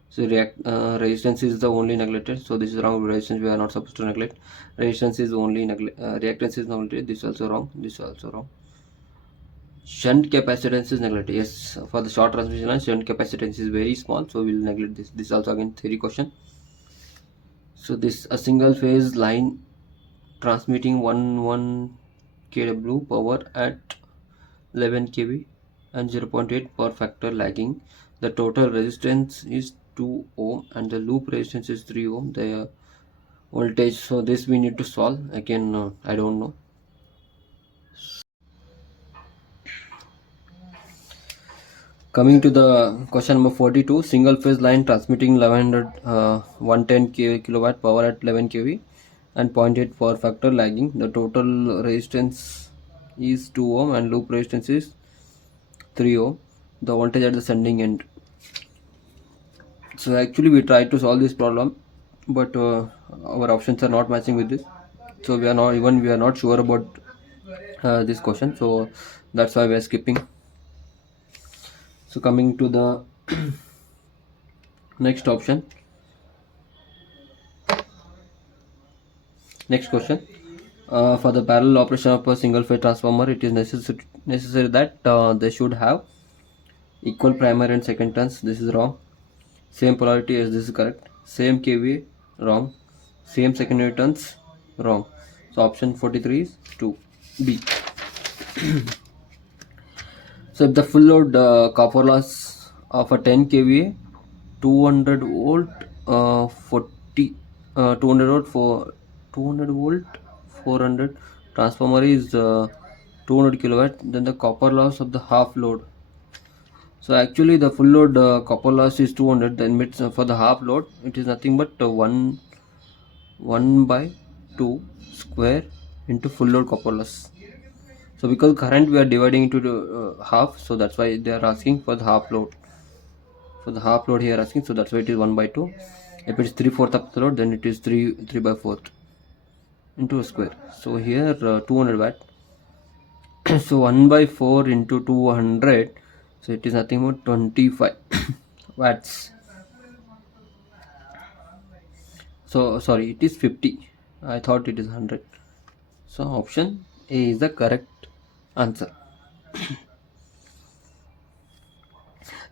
So resistance is the only neglected. So this is wrong. Resistance we are not supposed to neglect. Resistance is only reactance is only. This is also wrong. This is also wrong. Shunt capacitance is neglected. Yes, for the short transmission line, shunt capacitance is very small, so we will neglect this. This is also again theory question. So this a single phase line transmitting 1 kW power at 11 kV and 0.8 power factor lagging. The total resistance is 2 ohm and the loop resistance is 3 ohm. The voltage, so this we need to solve. Again, I don't know. Coming to the question number 42, single phase line transmitting 110 kilowatt power at 11 kV and 0.8 power factor lagging. The total resistance is 2 ohm and loop resistance is 3 ohm. The voltage at the sending end. So actually we tried to solve this problem, but our options are not matching with this. So we are not sure about this question. So that's why we are skipping. So coming to the next option. Next question. For the parallel operation of a single phase transformer, it is necessary that they should have equal primary and second turns. This is wrong. Same polarity, as this is correct. Same kVA, wrong. Same secondary turns, wrong. So option 43 is 2B. So if the full load copper loss of a 10 kVA 200 volt 200 volt for 200 volt 400 transformer is 200 kilowatt, then the copper loss of the half load. So actually the full load copper loss is 200, then for the half load it is nothing but 1 by into square into full load copper loss. So because current we are dividing into the half, so that's why they are asking for the half load. So the half load here asking, so that's why it is 1/2. If it's 3/4 of the load, then it is 3/4 into a square. So here 200 watt. So 1/4 into 200, so it is nothing but 25 watts. So sorry, it is 50. I thought it is 100. So option A is the correct answer.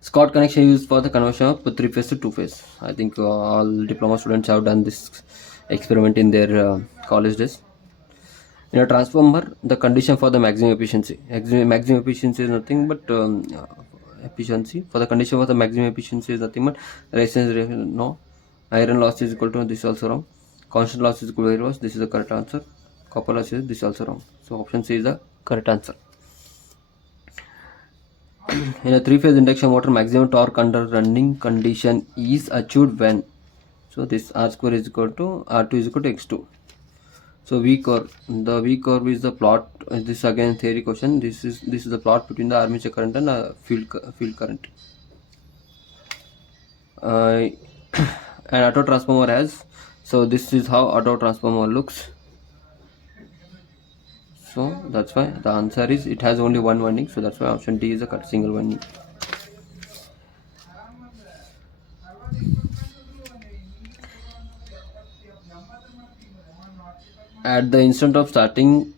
Scott connection used for the conversion of 3-phase to 2-phase. I think all diploma students have done this experiment in their college days. In a transformer, the condition for the maximum efficiency. Maximum efficiency is nothing but efficiency. For the condition for the maximum efficiency is nothing but resistance. No, iron loss is equal to this also wrong. Constant loss is equal to air loss. This is the correct answer. Copper loss is this also wrong. So option C is the correct answer. In a three-phase induction motor, maximum torque under running condition is achieved when. So this R square is equal to R2 is equal to X2. So V curve, the V curve is the plot. This again theory question. This is the plot between the armature current and field current. An auto transformer has. So this is how auto transformer looks. So that's why the answer is it has only one winding. So that's why option D is a single winding. At the instant of starting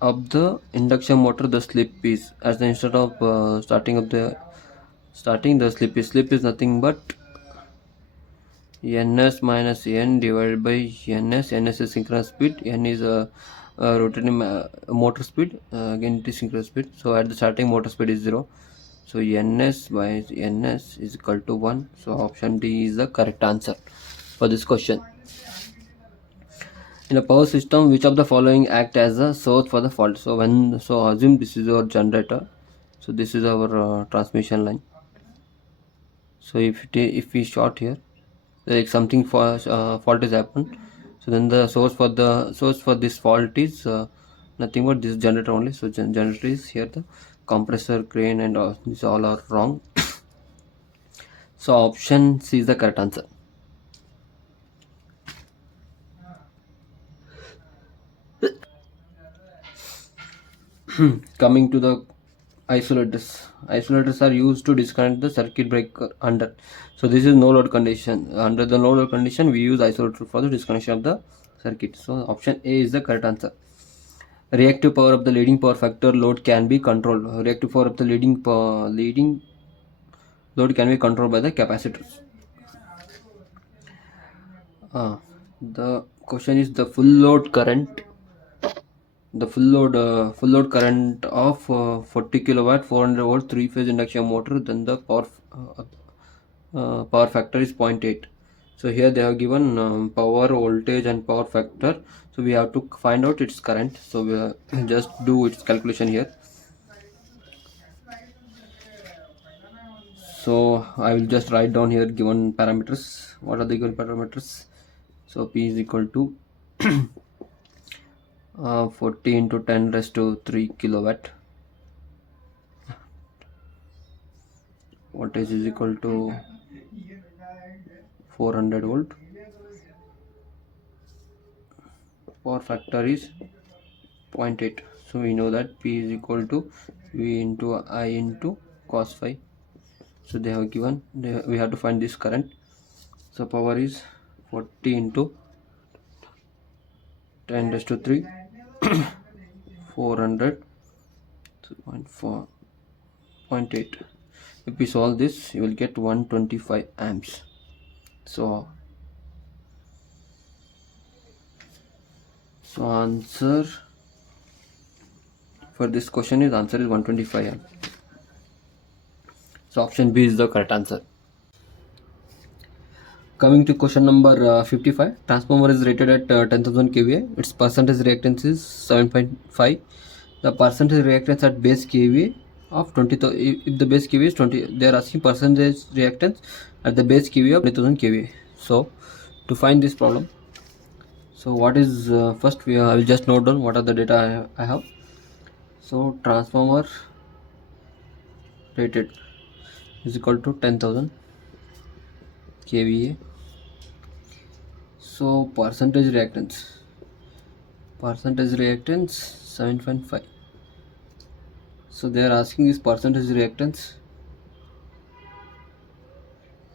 of the induction motor, the slip is as the instant of starting the slip is nothing but ns minus n divided by ns. Ns is synchronous speed, n is a rotating motor speed, again it is synchronous speed. So at the starting motor speed is 0, so ns by ns is equal to 1. So option D is the correct answer for this question. In a power system, which of the following act as a source for the fault? So assume this is our generator, so this is our transmission line. So if we short here, like something fault is happened, so then the source for this fault is nothing but this generator only. So generator is here, the compressor, crane, and these all are wrong. So option C is the correct answer. Coming to the isolators. Isolators are used to disconnect the circuit breaker under. So this is no load condition. Under the no load condition, we use isolator for the disconnection of the circuit. So option A is the correct answer. Reactive power of the leading power factor load can be controlled. Reactive power of the leading load can be controlled by the capacitors. The question is the full load current. The full load current of 40 kilowatt 400 volt 3-phase induction motor, then the power factor is 0.8. So here they have given power, voltage, and power factor. So we have to find out its current. So we just do its calculation here. So I will just write down here given parameters. What are the given parameters? So P is equal to 40 into 10 raised to 3 kilowatt. Voltage is equal to 400 volt. Power factor is 0.8. So we know that P is equal to V into I into cos phi. So they have given, we have to find this current. So power is 40 into 10 raised to 3 400 0.8. If we solve this, you will get 125 amps. So answer for this question is 125 amp. So option B is the correct answer. Coming to question number 55, transformer is rated at 10,000 kVA. Its percentage reactance is 7.5. The percentage reactance at base kVA of 20,000. If the base kVA is 20, they are asking percentage reactance at the base kVA of 20,000 kVA. So to find this problem, So what is first I will just note down what are the data I have. So transformer rated is equal to 10,000 kVA. So percentage reactance 7.5. So they are asking this percentage reactance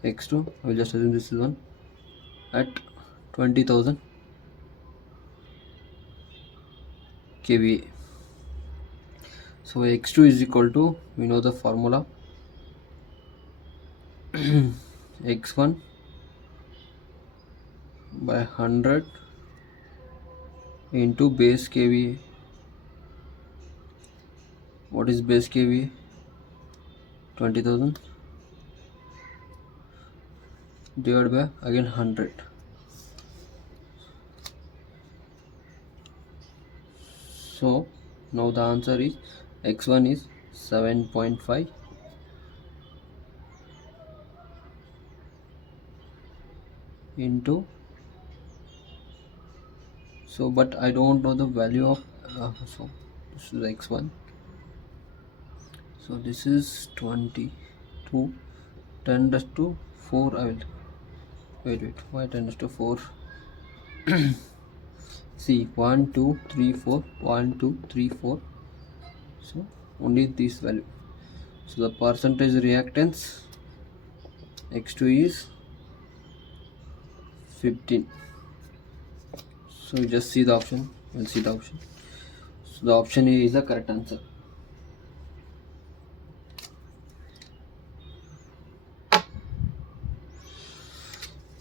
x2, I will just assume this is one, at 20,000 kVA. So x2 is equal to, we know the formula, x1 by 100 into base kVA. What is base kVA? 20,000 divided by again 100. So now the answer is x1 is 7.5 into, so but I don't know the value of so this is x1, so this is 22, 10 raised to 4. I will wait why 10 raised to 4? See, 1 2 3 4, 1 2 3 4, so only this value. So the percentage reactance x2 is 15. So you just see the option, we'll see the option. So the option A is the correct answer.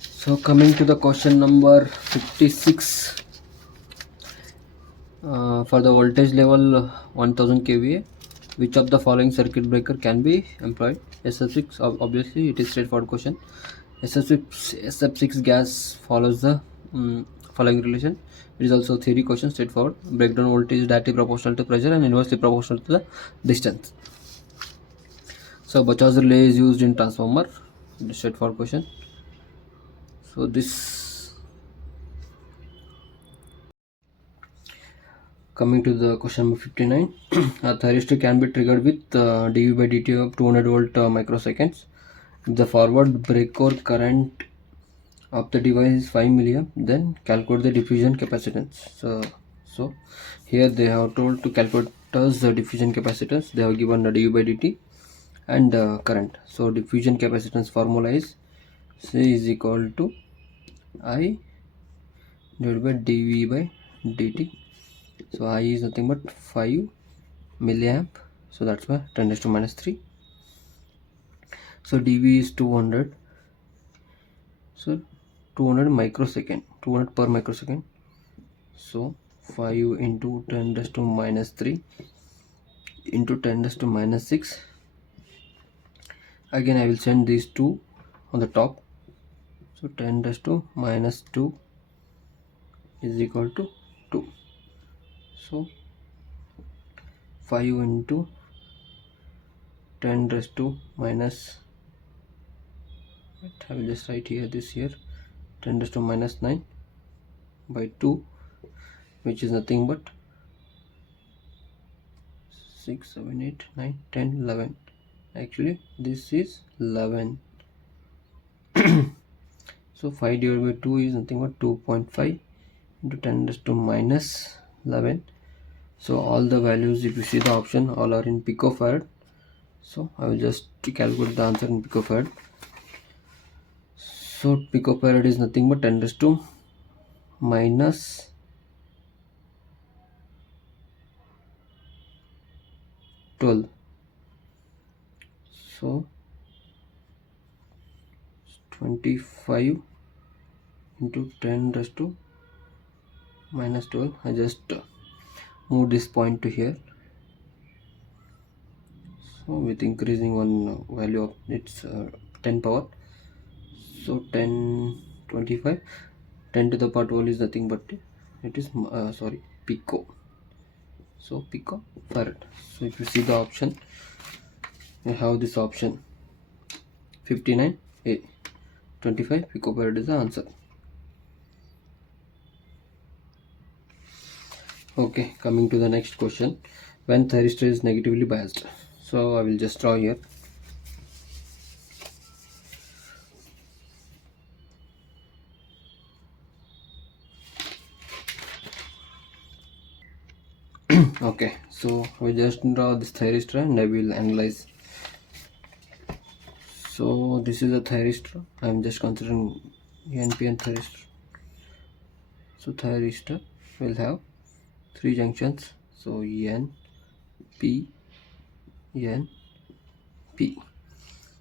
So coming to the question number 56, for the voltage level 1000 kVA, which of the following circuit breaker can be employed? SF6, obviously it is straightforward question. SF6 gas follows the following relation. It is also theory question, straightforward. Breakdown voltage is directly proportional to pressure and inversely proportional to the distance. So Bachau's relay is used in transformer. Straightforward question. So this, coming to the question number 59, a thyristor can be triggered with dV by dt of 200 volt microseconds. If the forward breakout current of the device is 5 milliamp, then calculate the diffusion capacitance. So here they have told to calculate the diffusion capacitance. They have given the dV by dt and current. So diffusion capacitance formula is C is equal to I divided by dV by dt. So I is nothing but 5 milliamp, so that's why 10 raised to minus 3. So dV is 200, so 200 microsecond, 200 per microsecond. So 5 into 10 raised to minus 3 into 10 raised to minus 6. Again I will send these two on the top. So 10 raised to minus 2 is equal to 2. So 5 into 10 raised to minus, I will just write here this here, 10 raised to minus 9 by 2, which is nothing but 6 7 8 9 10 11. Actually this is 11. So 5 divided by 2 is nothing but 2.5 into 10 raised to minus 11. So all the values, if you see the option, all are in picofarad. So I will just calculate the answer in picofarad. So picofarad is nothing but 10 raised to minus 12. So 25 into 10 raised to minus 12. I just move this point to here. So with increasing one value of its 10 power, so 10 25, 10 to the power 12 is nothing but it is pico. So pico farad. So if you see the option, you have this option 59A, 25 picofarad is the answer. Okay, coming to the next question. When thyristor is negatively biased. So I will just draw here. Okay, so we just draw this thyristor and I will analyze. So this is a thyristor. I am just considering NPN thyristor. So thyristor will have three junctions. So N, P, N, P.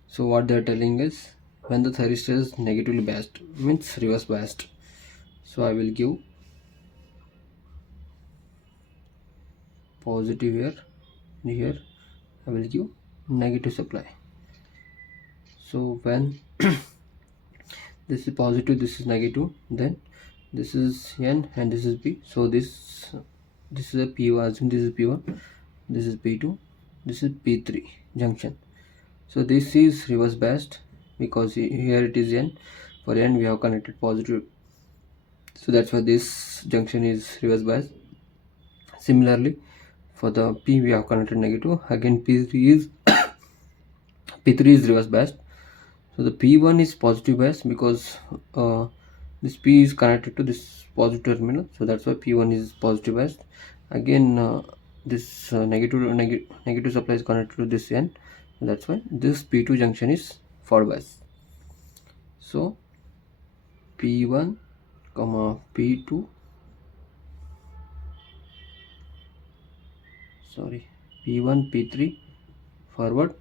So what they are telling is when the thyristor is negatively biased, means reverse biased. So I will give positive here I will give negative supply. So when this is positive, this is negative, then this is N and this is P. So this is a P1, this is P1, this is P2, this is P3 junction. So this is reverse biased because here it is N. For N we have connected positive, so that's why this junction is reverse biased. Similarly, for the P we have connected negative. Again P3 is P3 is reverse biased. So the P1 is positive bias because this P is connected to this positive terminal, so that's why P1 is positive bias. Again this negative supply is connected to this N, that's why this P2 junction is forward bias. So P1 comma P2 sorry P1 P3 forward,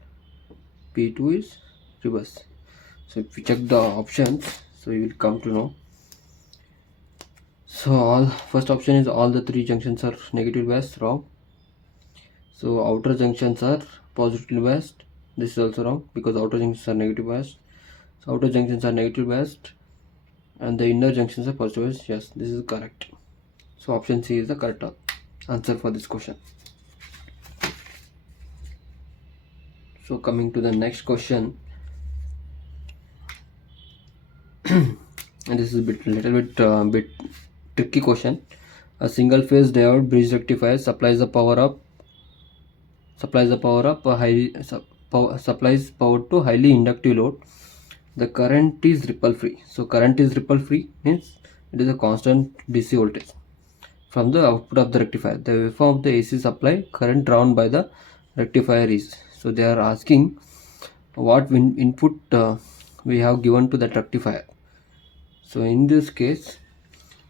P2 is reverse. So if we check the options, so you will come to know. So all first option is all the three junctions are negative biased, wrong. So outer junctions are positively biased, this is also wrong because outer junctions are negative biased. So outer junctions are negative biased and the inner junctions are positive biased. Yes, this is correct. So option C is the correct answer for this question. So coming to the next question, and this is a little bit tricky question. A single phase diode bridge rectifier supplies the power up a supplies power to highly inductive load. The current is ripple free. So current is ripple free means it is a constant DC voltage from the output of the rectifier. The waveform of the AC supply current drawn by the rectifier is. So they are asking what input we have given to that rectifier. So in this case,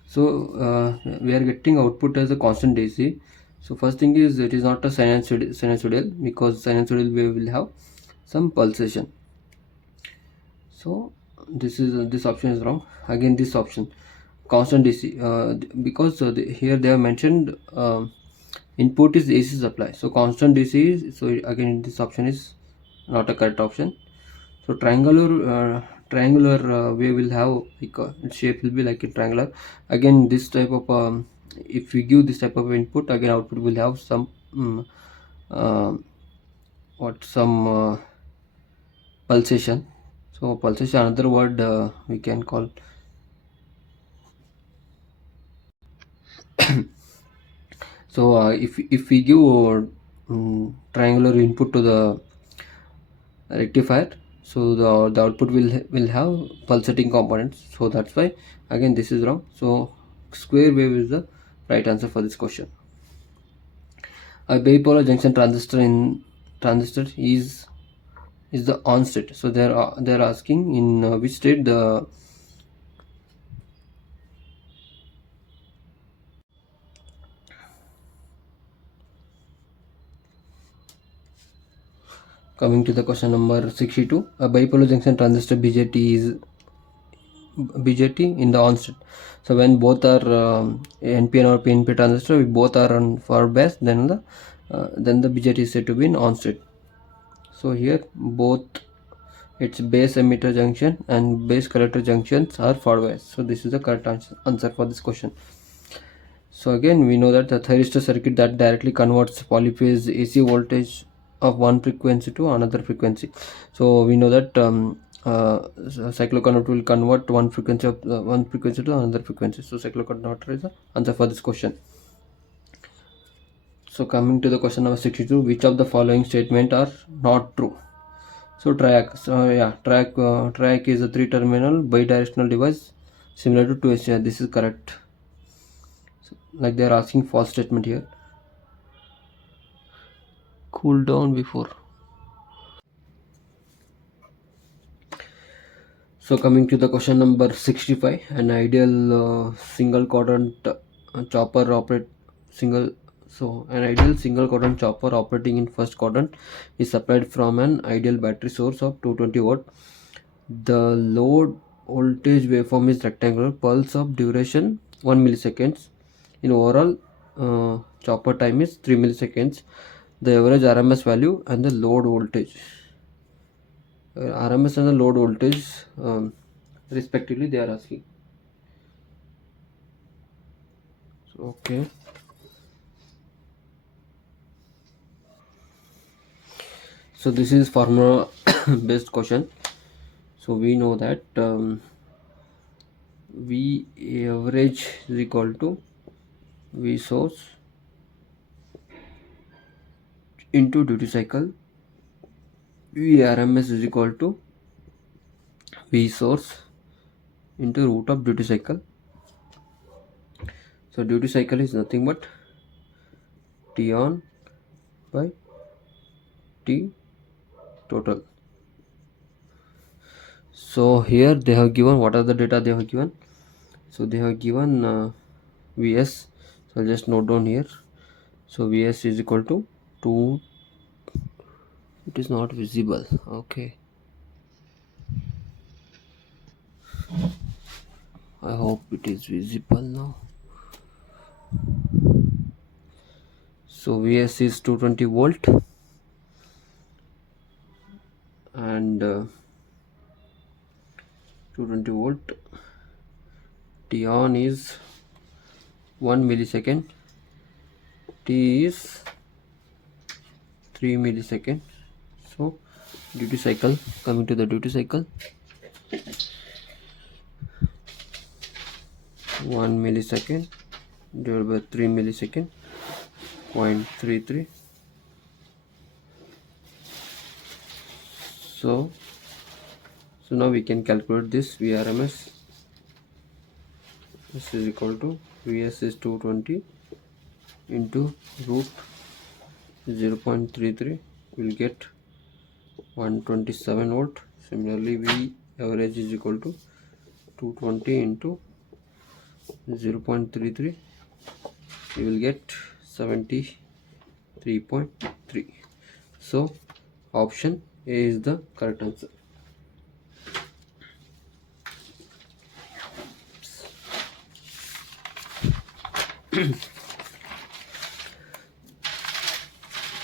so we are getting output as a constant DC. So first thing is it is not a sinusoidal because sinusoidal wave will have some pulsation. So this option is wrong. Again this option constant DC because here they have mentioned input is AC supply. So constant DC is, so again this option is not a correct option. So triangular wave will have like its shape will be like a triangular. Again this type of if we give this type of input, again output will have some uh, pulsation. So pulsation, another word we can call. So if we give triangular input to the rectifier, so the output will have pulsating components. So that's why again this is wrong. So square wave is the right answer for this question. A bipolar junction transistor is the on state. So they're asking in which state the coming to the question number 62. A bipolar junction transistor BJT is BJT in the on state. So when both are NPN or PNP transistor, both are on forward bias, then the BJT is said to be in on state. So here both its base emitter junction and base collector junctions are forward bias. So this is the correct answer for this question. So again we know that the thyristor circuit that directly converts polyphase AC voltage of one frequency to another frequency. So we know that cycloconverter will convert one frequency to another frequency. So cycloconverter is the answer for this question. So coming to the question number 62, which of the following statement are not true? So track is a 3-terminal bidirectional device similar to 2SCR. This is correct. So, like they are asking false statement here. Cool down before. So coming to the question number 65, an ideal single quadrant chopper operate single. So an ideal single quadrant chopper operating in first quadrant is supplied from an ideal battery source of 220 watt. The load voltage waveform is rectangular. Pulse of duration 1 milliseconds. In overall chopper time is 3 milliseconds. The average RMS value and the load voltage. RMS and the load voltage respectively they are asking. So, okay. So this is formula based question. So we know that V average is equal to V source into duty cycle. V RMS is equal to V source into root of duty cycle. So duty cycle is nothing but T on by T total. So here they have given what are the data they have given. So they have given Vs. So I'll just note down here. So Vs is equal to 2. It is not visible. Okay. I hope it is visible now. So Vs is 220 volt and 220 volt. T on is 1 millisecond. T is 3 millisecond. So duty cycle, coming to the duty cycle, 1 millisecond divided by 3 millisecond, 0.33. So now we can calculate this VRMS. This is equal to Vs is 220 into root 0.33. We'll get 127 volt. Similarly, V average is equal to 220 into 0.33. You will get 73.3. So option A is the correct answer.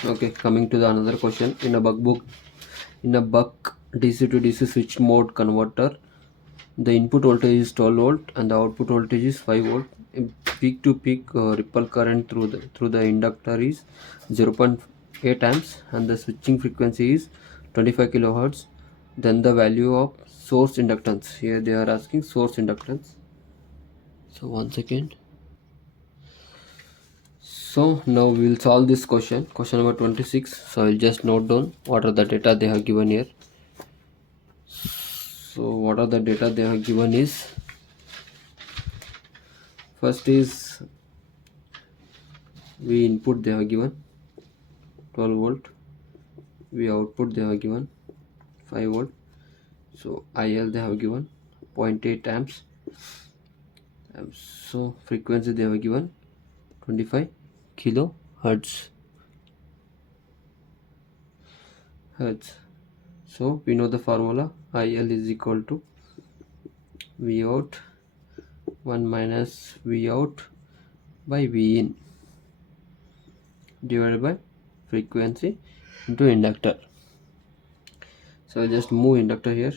Okay, coming to the another question. In a buck DC to DC switch mode converter, the input voltage is 12 volt and the output voltage is 5 volt. Peak to peak ripple current through the inductor is 0.8 amps and the switching frequency is 25 kilohertz. Then the value of source inductance. Here they are asking source inductance. So one second. So now we will solve this question number 26. So I will just note down what are the data they have given here. So what are the data they have given is, first is V input they have given 12 volt, V output they have given 5 volt, so IL they have given 0.8 amps, so frequency they have given 25 kilohertz. So we know the formula, IL is equal to V out 1 minus V out by V in divided by frequency into inductor. So I'll just move inductor here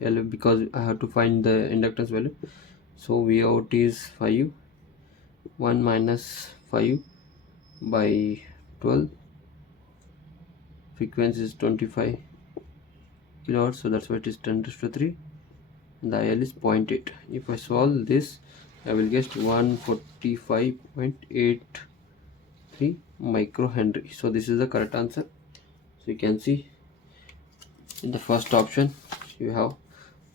because I have to find the inductance value. So V out is 5, 1 minus 5 by 12, frequency is 25 kilohertz, so that's why it is 10 to 3, and the IL is 0.8. If I solve this, I will get 145.8 3 microhenry. So this is the correct answer. So you can see in the first option you have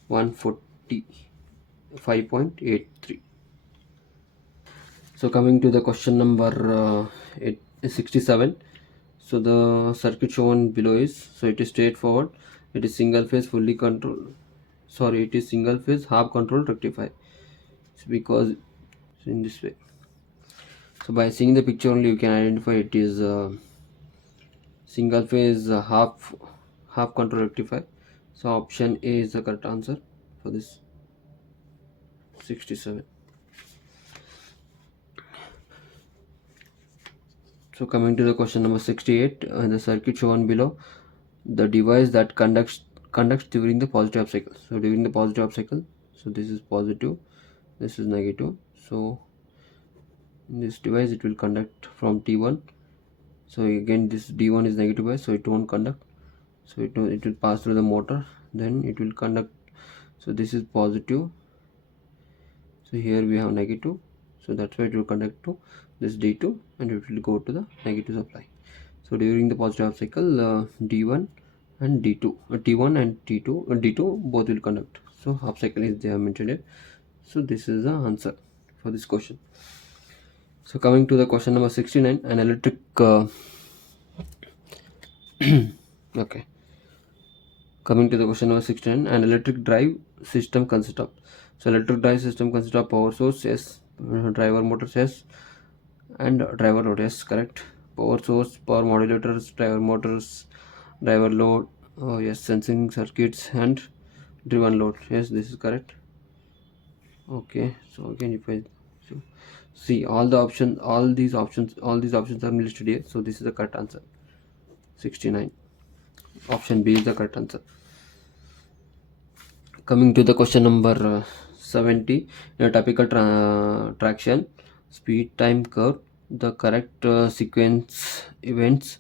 145.83. So coming to the question number 67. So the circuit shown below is, so it is straightforward. It is single phase fully control, sorry, it is single phase half control rectifier. It's because in this way. So by seeing the picture only you can identify it is single phase half control rectifier. So option A is the correct answer for this 67. So coming to the question number 68, the circuit shown below, the device that conducts during the positive half cycle. So during the positive half cycle, so this is positive, this is negative. So in this device it will conduct from T1. So again this D1 is negative bias, so it won't conduct. So it will pass through the motor, then it will conduct. So this is positive, so here we have negative, so that's why it will conduct to this D2 and it will go to the negative supply. So during the positive half cycle, D1 and D2, T1 and T2, D2 both will conduct. So half cycle is they have mentioned it. So this is the answer for this question. So coming to the question number 69, an electric okay. Coming to the question number 69, an electric drive system consists of. So electric drive system consists of power source, yes, driver motor, yes, and driver load, yes, correct. Power source, power modulators, driver motors, driver load, oh yes, sensing circuits and driven load, yes, this is correct. Okay, so again if I see all the options, all these options are listed here, so this is the correct answer 69. Option B is the correct answer. Coming to the question number 70, in a typical traction speed time curve, the correct sequence events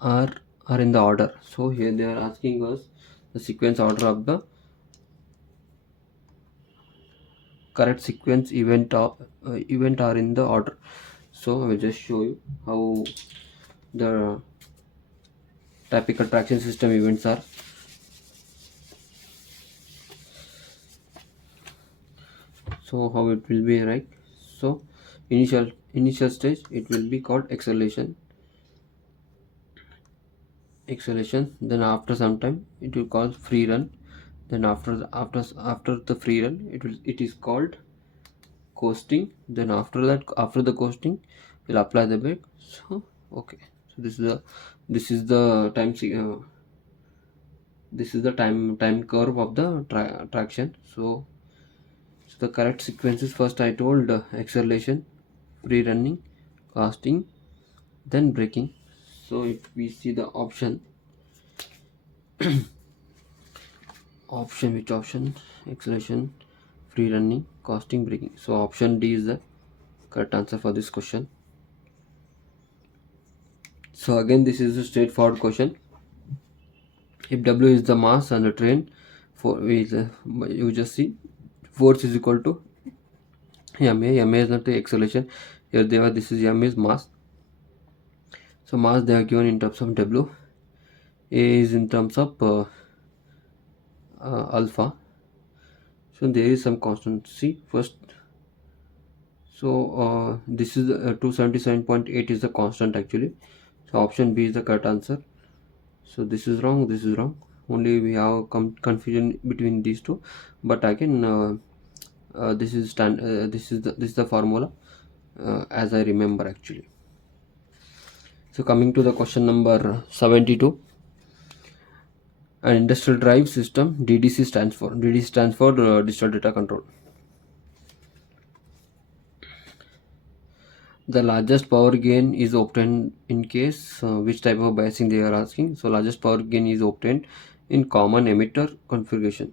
are in the order. So here they are asking us the sequence order of the correct sequence event are in the order. So I will just show you how the typical traction system events are. So how it will be, right? So initial stage it will be called acceleration, then after some time it will call free run, then after the free run it is called coasting, then after the coasting we'll apply the brake. So okay, so this is the time curve of the traction. So the correct sequences, first I told acceleration, free running, casting, then braking. So if we see the option which option, acceleration, free running, casting, braking. So option D is the correct answer for this question. So again this is a straightforward question. If W is the mass and the train, you just see force is equal to ma. Is not the acceleration, here they are, this is m is mass. So mass they are given in terms of W, A is in terms of alpha. So there is some constancy first. So this is 277.8 is the constant actually. So option B is the correct answer. So this is wrong, this is wrong. Only we have confusion between these two. But again, this is the formula as I remember actually. So coming to the question number 72. An industrial drive system, DDC stands for digital data control. The largest power gain is obtained in case which type of biasing they are asking. So largest power gain is obtained in common emitter configuration.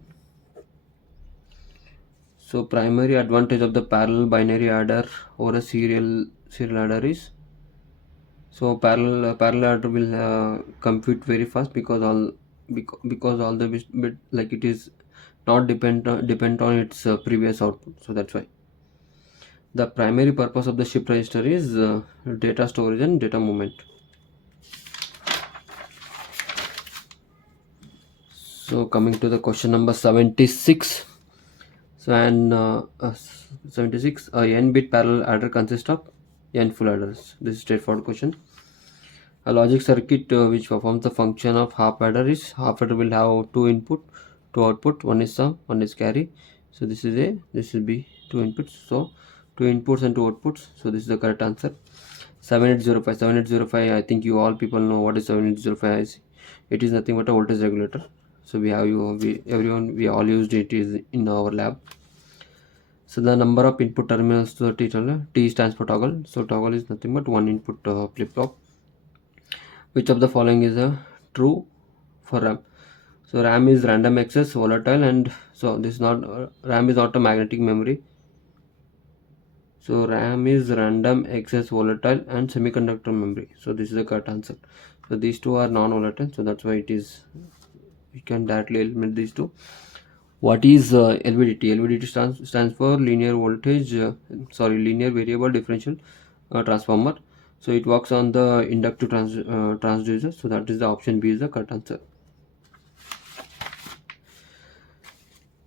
So primary advantage of the parallel binary adder over a serial adder is, so parallel adder will compute very fast because all the bit like it is not depend on its previous output. So that's why. The primary purpose of the shift register is data storage and data movement. So coming to the question number 76. So and 76, a n-bit parallel adder consists of n full adders. This is straightforward question. A logic circuit which performs the function of half adder is half adder will have two input, two output. One is sum, one is carry. So this is A, this will be two inputs. So two inputs and two outputs. So this is the correct answer. 7805. I think you all people know what is 7805 is. It is nothing but a voltage regulator. So we all used it is in our lab. So the number of input terminals to the T stands for toggle. So toggle is nothing but one input flip flop. Which of the following is true for RAM? So RAM is random access volatile, and so this is not RAM is not a magnetic memory. So RAM is random access volatile and semiconductor memory. So this is the correct answer. So these two are non-volatile, so that's why it is, we can directly eliminate these two. What is LVDT? LVDT stands for linear variable differential transformer. So it works on the inductive transducer. So that is the option B is the correct answer.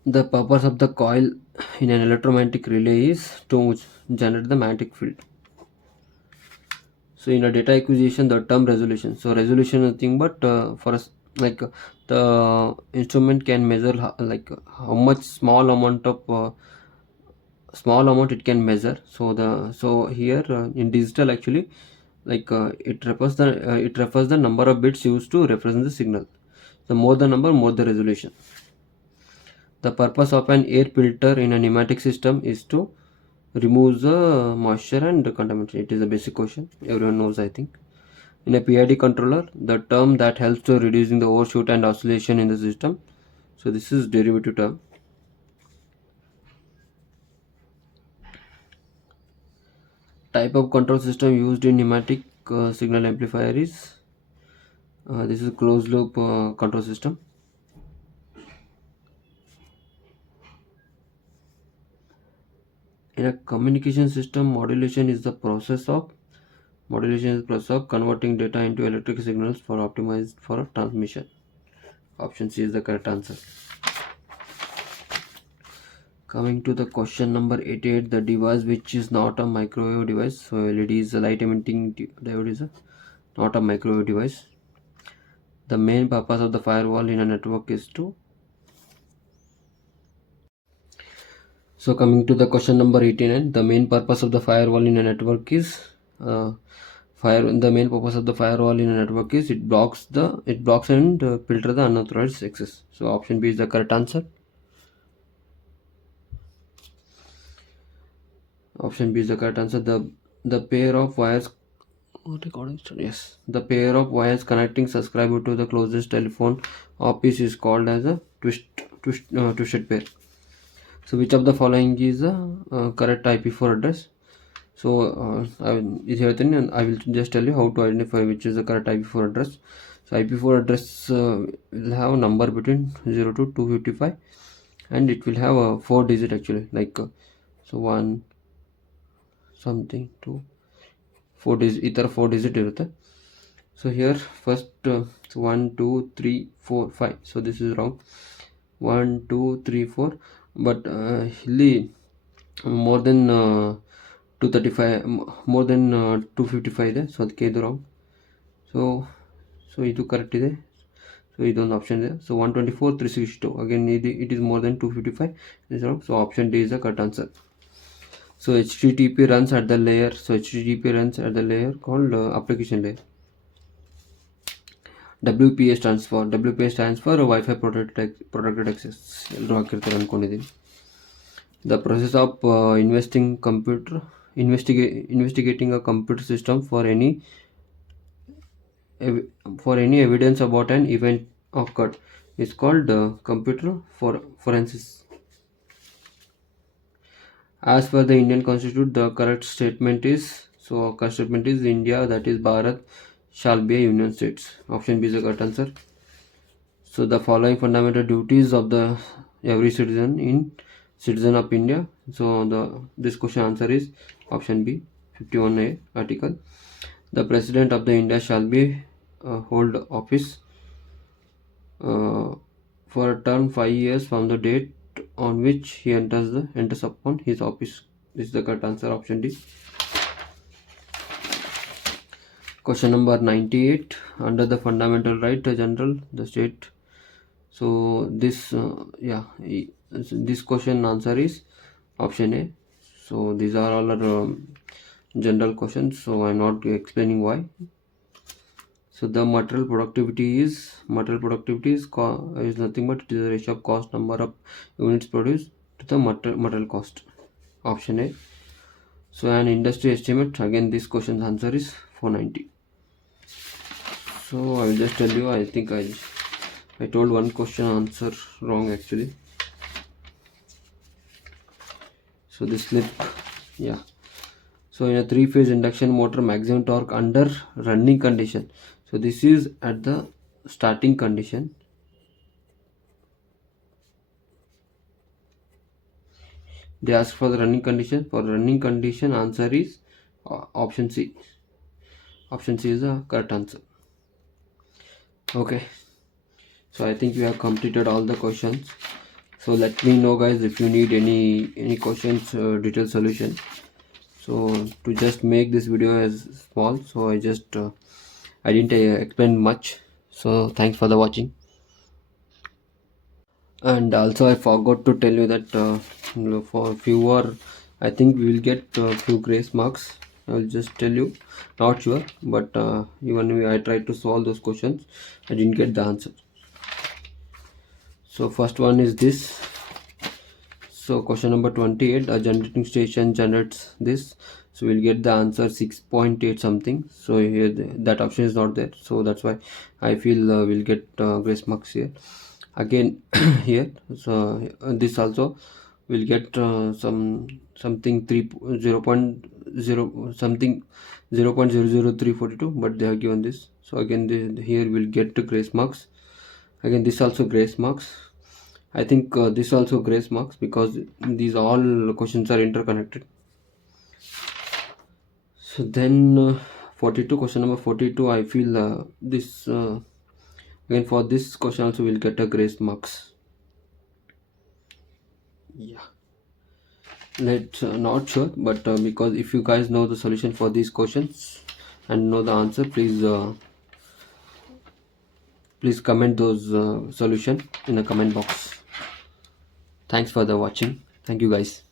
The purpose of the coil in an electromagnetic relay is to generate the magnetic field. So in a data acquisition, the term resolution. So resolution is nothing but for us, like the instrument can measure how much small amount it can measure. So here in digital actually, it refers the number of bits used to represent the signal. The more the number, more the resolution. The purpose of an air filter in a pneumatic system is to remove the moisture and the contamination. It is a basic question, everyone knows, I think. In a PID controller, the term that helps to reducing the overshoot and oscillation in the system. So this is derivative term. Type of control system used in pneumatic signal amplifier is this is closed loop control system. In a communication system, modulation is the process of converting data into electric signals for optimized for transmission. Option C is the correct answer. Coming to the question number 88, the device which is not a microwave device. So LED is a light emitting diode is not a microwave device. The main purpose of the firewall in a network is to. So coming to the question number 89, the main purpose of the firewall in a network is the main purpose of the firewall in a network is it blocks and filter the unauthorized access. So option B is the correct answer. Option B is the correct answer. The pair of wires the pair of wires connecting subscriber to the closest telephone office is called as a twisted pair. So which of the following is a correct IP4 address? So I will just tell you how to identify which is the correct IP4 address. So IP4 address will have a number between 0 to 255, and it will have a 4 digit actually, so 1 something 2 4 digit, either 4 digit irutte. So here first 1 2 3 4 5. So this is wrong. 1 2 3 4, but ಇಲ್ಲಿ more than 235 more than 255 ಇದೆ. So ಅದಕ್ಕೆ ಇದು wrong. So ಇದು correct ಇದೆ. So ಇದೊಂದು option ಇದೆ. So 124 362 again it is more than 255 is wrong. So option D is the correct answer. So HTTP runs at the layer. So HTTP runs at the layer called application layer. WPA stands for Wi-Fi protected access. ಎಲ್ಲರೂ ಹಾಕಿರ್ತಾರೆ ಅನ್ಕೊಂಡಿದ್ದೀನಿ. The process of investigating a computer system for any evidence about an event occurred is called computer forensics. As per the Indian Constitution, the correct statement is India, that is Bharat, shall be a union states. Option B is the correct answer. So the following fundamental duties of the every citizen in citizen of India. So this question answer is option B, 51A article. The president of the India shall be hold office for a term 5 years from the date on which he enters upon his office. This is the correct answer, option D. Question number 98. Under the fundamental right general, the state. So this this question answer is option A. So these are all our general questions, so I'm not explaining why. So the material productivity is nothing but it is the ratio of cost number of units produced to the material cost, option A. So an industry estimate, again this question's answer is 490. So I will just tell you, I think I told one question answer wrong actually. So this slip, yeah. So in a 3-phase induction motor, maximum torque under running condition. So this is at the starting condition. They ask for the running condition. For running condition, answer is option C. Option C is the correct answer. Okay. So I think we have completed all the questions. So let me know guys if you need any questions, detailed solution. So to just make this video as small, so I didn't explain much. So thanks for the watching. And also I forgot to tell you that for fewer, I think we will get few grace marks. I will just tell you, not sure, but even I tried to solve those questions, I didn't get the answer. So first one is this. So question number 28, a generating station generates this, so we'll get the answer 6.8 something. So here that option is not there, so that's why I feel we'll get grace marks here. Again here, so this also will get something 0.0 something 0.00342, but they have given this. So again here we'll get grace marks. Again this also grace marks. I think this also grace marks because these all questions are interconnected. So then 42, question number 42, I feel this again for this question also will get a grace marks. Yeah, let's not sure, but because if you guys know the solution for these questions and know the answer, please comment those solution in the comment box. Thanks for the watching. Thank you guys.